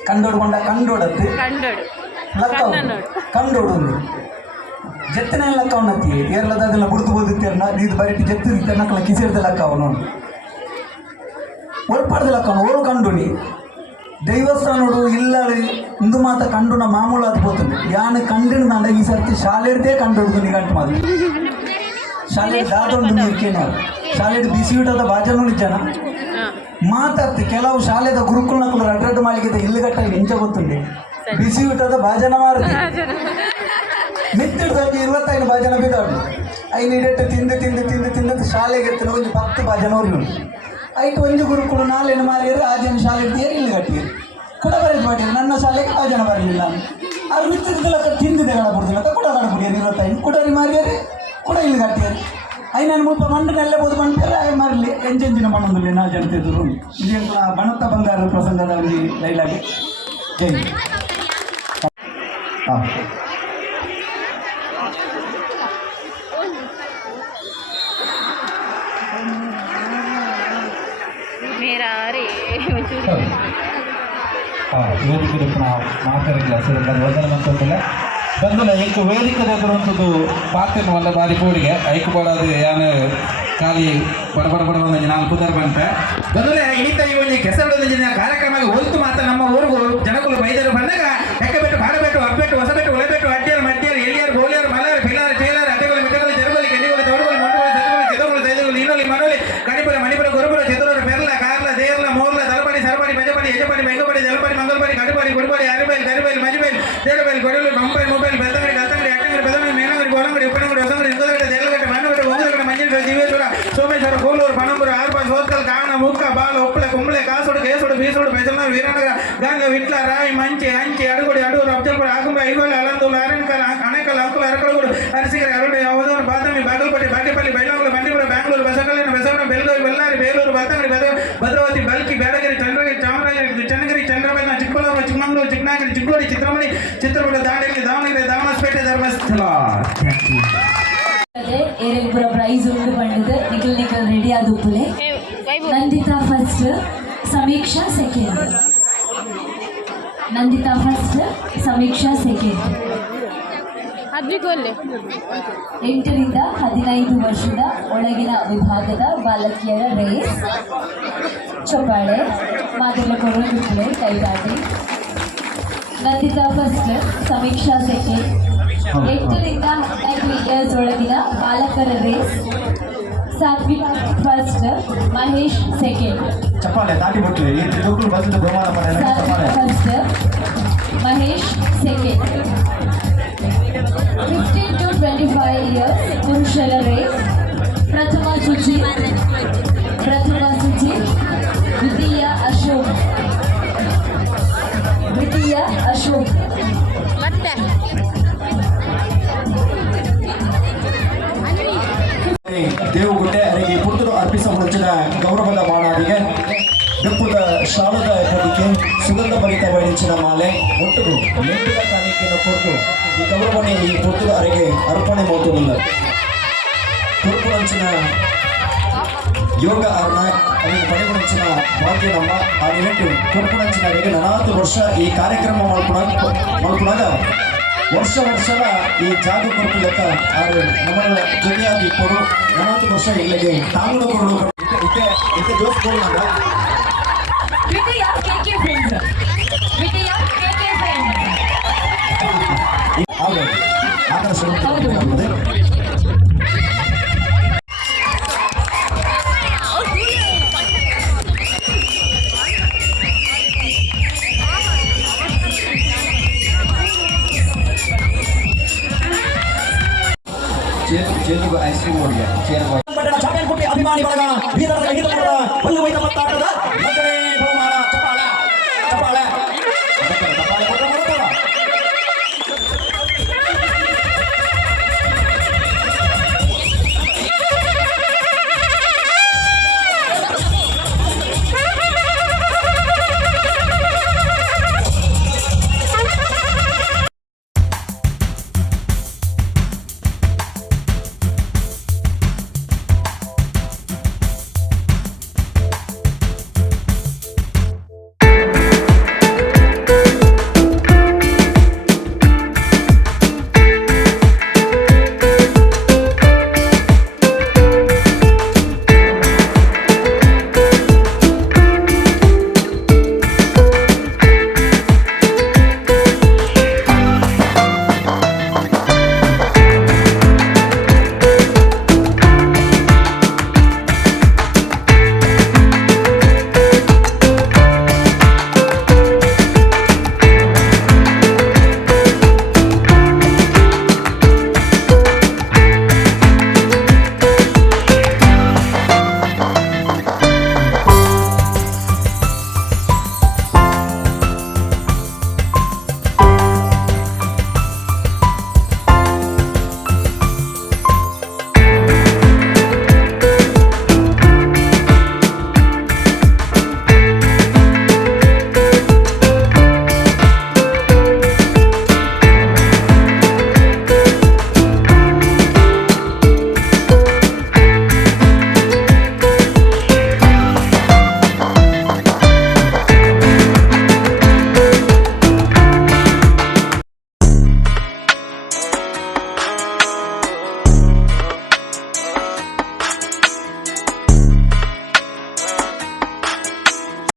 ಕಂಡೋಡು ಬಂಡ ಕಂಡೋಡತ್ತು ಲಕ್ಕ ಕಂಡೋಡು ಒಂದು ಜತ್ತಿನ ಲೆಕ್ಕ ಅವನತ್ತಿ ಏರ್ಲದಾದೆಲ್ಲ ಬುಡ್ದು ಬೋದಿತ್ತೇರ್ನ ಇದು ಬರೀ ಜತ್ತಿದ್ದ ನಕ್ಕಲ ಕಿಸಿಡ್ದ ಲೆಕ್ಕ ಅವನು ಒಳ್ಪಾಡ್ದ ಲೆಕ್ಕ ಅವನು ಓಳು ಕಂಡುನಿ ದೈವಸ್ಥಾನೋಡು ಇಲ್ಲಳಿ ಇಂದು ಮಾತ ಕಂಡುನ ಮಾಮೂಲು ಅದು ಹೋಗ್ತದೆ ಯಾನು ಕಂಡಿನ ನಂಡ ಈ ಸರ್ತಿ ಶಾಲೆಡ್ದೇ ಕಂಡುಡ್ದು ನಿಗಂಟು ಮಾತು ಶಾಲೆ ದಾದೊಂದು ನೀರ್ಕೇನೆ ಶಾಲೆಡ್ ಬಿಸಿ ಊಟದ ಬಾಜನೂ ಜನ ಮಾತಾಡ್ತಿ ಕೆಲವು ಶಾಲೆದ ಗುರುಕುಲ ನಕ್ಕಲು ರಡ್ರಡ್ಡು ಮಾಲಿಗೆ ಇಲ್ಲುಗಟ್ಟ ಇಂಚ ಗೊತ್ತುಂಡೆ ಬಿಸಿ ಊಟದ ಬಾಜನ ಮಾರುತಿ ಮಿತ್ತಿಡ್ದಲ್ಲಿ 25 ಭಾಜನ ಬಿದ್ದಾಡು ಐದು ಇಡಟ್ಟು ತಿಂದು ಶಾಲೆಗೆ ಎತ್ತಿನ ಒಂದು 10 ಭಾಜನವ್ರು ಐಟು ಒಂದು ಗುರುಕುಲು ನಾಳೆನ ಮಾರಿಯರು ಆ ಜನ ಶಾಲೆ ಇಡ್ತೀರಿ ಇಲ್ಲಿ ಕಟ್ಟಿಯರು ಕೂಡ ಬರೆದು ಮಾಡಿರಿ ನನ್ನ ಶಾಲೆಗೆ ಆ ಜನ ಬರಲಿಲ್ಲ ಅದು ಮಿತ್ತಿದ್ದಲ್ಲ ತಿಂದಿದೆ ಕಡಬಿಡ್ದಿಲ್ಲ ಕೂಡ ಕಡಬಿಡಿಯರು 25 ಕುಡರಿ ಮಾರಿಯರು ಕೂಡ ಇಲ್ಲಿ ಕಟ್ಟಿಯರು ನಾನು ಮುಲ್ಪ ಮಂಡನೆಲ್ಲ ಬೋದು ಬಂದರೆ ಮರಲಿ ಎಂಜೆಂಜಿನ ಮಣ್ಣೊಂದು ನಾ ಜನತೆದ್ರು ಇದು ಬಣತ್ತ ಬಂಗಾರ ಪ್ರಸಂಗದ ಒಂದು ಡೈಲಾಗ್ ಜೈ ಹಾಂ ವೇದಿಕೆ ಮಾತಾಡಿಲ್ಲ ಸರ್ ಒಂದರ ಮಂತಂದಿಲ್ಲ ಬಂದಿಲ್ಲ ಏಕ ವೇದಿಕೆ ಎದುರುವಂಥದ್ದು ಪಾತ್ರೆನ ಒಳ್ಳೆ ಬಾರಿ ಕೂಡಿಗೆ ಐಕು ಬರೋದು ಏನು ಖಾಲಿ ಬಡ ಒಂದು ನಾನು ಕುದರ್ ಬಂತ ಬಂದಲೆ ಈತ ಇವನಿ ಕೆಸರೊಂದಿನ ಕಾರ್ಯಕ್ರಮ ಹೊಲ್ತು ಮಾತ್ರ ನಮ್ಮ ಊರಿಗೂ ಜನಗಳು ಬೈದರು ಬಂದಾಗ ಎಕ್ಕಬೆಟ್ಟು ಬಾಡಬೆಟ್ಟು ಅಪ್ಪೆಟ್ಟು ಹೊಸಬೆಟ್ಟು ಒಳೆಬೆಟ್ಟು ಅಡ್ಡಿಯರು ಮಡ್ಡಿಯರು ಎಲ್ಲಿಯರು ಗೋಲಿಯರು ಮಲಯರು ಪಿಲ್ಲಾರು ಚೇಲಾರು ಅಡ್ಡೆಗಳು ಮಿಟ್ಟಗಳು ಜರುಗಲಿ ಕೆಂಡಿಗಳು ತೋಡುಗಳು ಮೊಂಡುಗಳು ಸೆದುಗಳು ಚಿದಗಳು ತೈದುಗಳು ಇನ್ನೊಲಿ ಮನೋಲಿ ಕಣಿಪುರ ಮಣಿಪುರ ಗುರುಪುರ ಚಿತ್ರೂರು ಬೆರ್ಲ ಕಾರ್ಲ ದೇರ್ಲ ಮೋರ್ಲ ತಲಪಾಡಿ ಸರಪಾಡಿ ಬಜಪಾಡಿ ಯಜಪಾಡಿ ಬೆಂಗಪಾಡಿ ಜಲಪಾಡಿ ಮಂಗಲ್ಪಾಡಿ ಕಡುಪಾಡಿ ಗುಡುಪಾಡಿ ಅರಿಬೈಲ್ ಕರಿಬೈಲ್ ಮಜಿಬೈಲ್ ದೇಡಬೈಲ್ ಗೊಡಲು ಬಂಬೈ ಮೊಬೈಲ್ ಬೆತ್ತಂಗಡಿ ಗತ್ತಂಗಡಿ ಅಟ್ಟಂಗಡಿ ಬೆದಮಿ ಮೇನಂಗಡಿ ಗೋಲಂಗಡಿ ಉಪ್ಪನಂಗಡಿ ಹೊಸಂಗಡಿ ಇಂದಗಡೆ ದೇಲಗಟ್ಟೆ ಮಣ್ಣಗಡೆ ಒಂಗಲಗಡೆ ಮಂಜೇಶ್ವರ ದಿವೇಶ್ವರ ಸೋಮೇಶ್ವರ ಕೋಲೂರು ಪಣಂಬೂರು ಆರ್ಪಾಲ್ ಸೋತ್ಕಲ್ ಕಾಣ ಮುಕ್ಕ ಬಾಲ ಉಪ್ಪಳೆ ಕುಂಬಳೆ ಕಾಸೋಡು ಕೇಸೋಡು ಬೀಸೋಡು ಬೆಸಲ್ನ ವೀರನಗರ ಗಂಗ ವಿಟ್ಲ ರಾಯಿ ಮಂಚಿ ಅಂಚಿ ಅಡುಗುಡಿ ಅಡೂರು ಅಫ್ಜಲ್ಪುರ ಆಗುಂಬ ಐಗೋಲೆ ಅಲಂದೂರು ಅರಣಕಲ್ ಅಣೆಕಲ್ ಅಂಕುಲ ಅರಕಲಗೂಡು ಅರಸಿಗೆರೆ ಅರುಡೆ ಅವಧೂರು ಬಾದಾಮಿ ಬಾಗಲಕೋಟೆ ಬಾಗೇಪಲ್ಲಿ ಬೈಲಹೊಂಗಲ ಬಂಡೀಪುರ ಬ್ಯಾಂಗ್ಳೂರು ಬಸಕಲ್ಲಿನ ಬೆಸವನ ಬೆಳಗಾವಿ ಬಳ್ಳಾರಿ ಬೇಲೂರು ಬತ್ತಂಗಡಿ ಭದ್ರಾವತಿ ಬಲ್ಕಿ ಬೇಡಗಿರಿ ಚಂದ್ರಗಿರಿ ಚಾಮರಾಜನಗರ ಚನ್ನಗಿರಿ ಚಂದ್ರಬಾಗ ಚಿಕ್ಕಬಳ್ಳಾಪುರ ಚಿಕ್ಕಮಗಳೂರು ಚಿಕ್ಕನಾಗಿರಿ ಚಿಕ್ಕೋಡಿ ಚಿತ್ರಮಣಿ ಚಿತ್ರದುರ್ಗ ದಾಂಡೇಲಿ ದಾವಣಗೆರೆ ದಾವಣಪೇಟೆ ಧರ್ಮಸ್ಥಳ ಏರೆಂಪುರ ಪ್ರೈಸ್ ಉಂಟು ಬಂದಿದೆ ನಿಖಿಲ್ ರೆಡಿ ಆದ ಉಪ್ಪುಲೆ Nandita first Samiksha second Nandita first Samiksha second 8 ರಿಂದ 15 ವರ್ಷದ ಒಳಗಿನ ವಿಭಾಗದ ಬಾಲಕಿಯರ ರೇಸ್ ಚೊಪಾಳೆ ಮಾದರಿ ಕೊಡುತ್ತಲೇ ಕೈದಾಟಿ ನಂದಿತಾ ಫಸ್ಟ್ ಸಮೀಕ್ಷಾ ಸೆಕೆಂಡ್ 8 ರಿಂದ 15 ಇಯರ್ಸ್ ಒಳಗಿನ ಬಾಲಕರ race Sathvik first Mahesh second ಚಪ್ಪಾಳೆ ದಾಟಿ ಬಿಟ್ರಿ ಈ ತ್ರಿಲೋಕರು ಬಂದಿದ್ದು ಬಹುಮಾನ ಪಡೆದ ಚಪ್ಪಾಳೆ first Mahesh second 15 to 25 years ಪುರುಷರ ರೇಸ್ ಪ್ರಥಮ ಸುಚಿ ದ್ವಿತೀಯ ಅಶೋಕ್ ಮತ್ತೆ ದೇವಗುಡ್ಡೆ ಅವರಿಗೆ ಪುತ್ರರು ಅರ್ಪಿಸ ಮುಂಚಿನ ಗೌರವದ ಬಾಣಾದಿಗೆ ಬೆಪ್ಪುದ ಶಾಲದ ಪಡಿಕೆ ಸುಗಂಧ ಭರಿತ ಬಯಲಿಂಚಿನ ಮಾಲೆ ಒಟ್ಟುಗು ಮೆಟ್ಟಿದ ಕಾಣಿಕೆಯನ್ನು ಕೊಟ್ಟು ಈ ಗೌರವನೇ ಈ ಪುತ್ರ ಅರೆಗೆ ಅರ್ಪಣೆ ಮಾಡುವುದಿಲ್ಲ ತುರುಪುರಂಚಿನ ಯೋಗ ಅರ್ಣ ಅವರಿಗೆ ಪಡೆಗುಣಂಚಿನ ಭಾಗ್ಯ ನಮ್ಮ ಆ ನಿನಟ್ಟು ತುರುಪುರಂಚಿನ ಅವರಿಗೆ 40 ವರ್ಷ ಈ ಕಾರ್ಯಕ್ರಮ ಮಾಡ್ಕೊಳಾಗ ವರ್ಷದ ಈ ಜಾಗ ಕೊರಪಿಲಕ್ಕ ಅವರು ನಮ್ಮ ಜೊತೆಯಾಗಿ ಕೊಡು 40 ವರ್ಷ ಇಲ್ಲಿಗೆ ತಾಂಗುಣ ಕೊರಡು ಇತ್ತೆ ಜೋಸ್ ಕೊಡುವಾಗ ಚೇರ್ಗೆ ಐಸ್ ಕ್ರೀಮ್ ಹೊಡಿಯ ಚೇರ್ ಚಾಂಪಿಯನ್ ಕುಟ್ಟಿ ಅಭಿಮಾನಿ ಬಳಗ ಬೀದರ್ದ ಒಂದು ವೈದ್ಯ ಮತ್ತಾಟದ ಬಹುಮಾನ ಚಪ್ಪಾಳೆ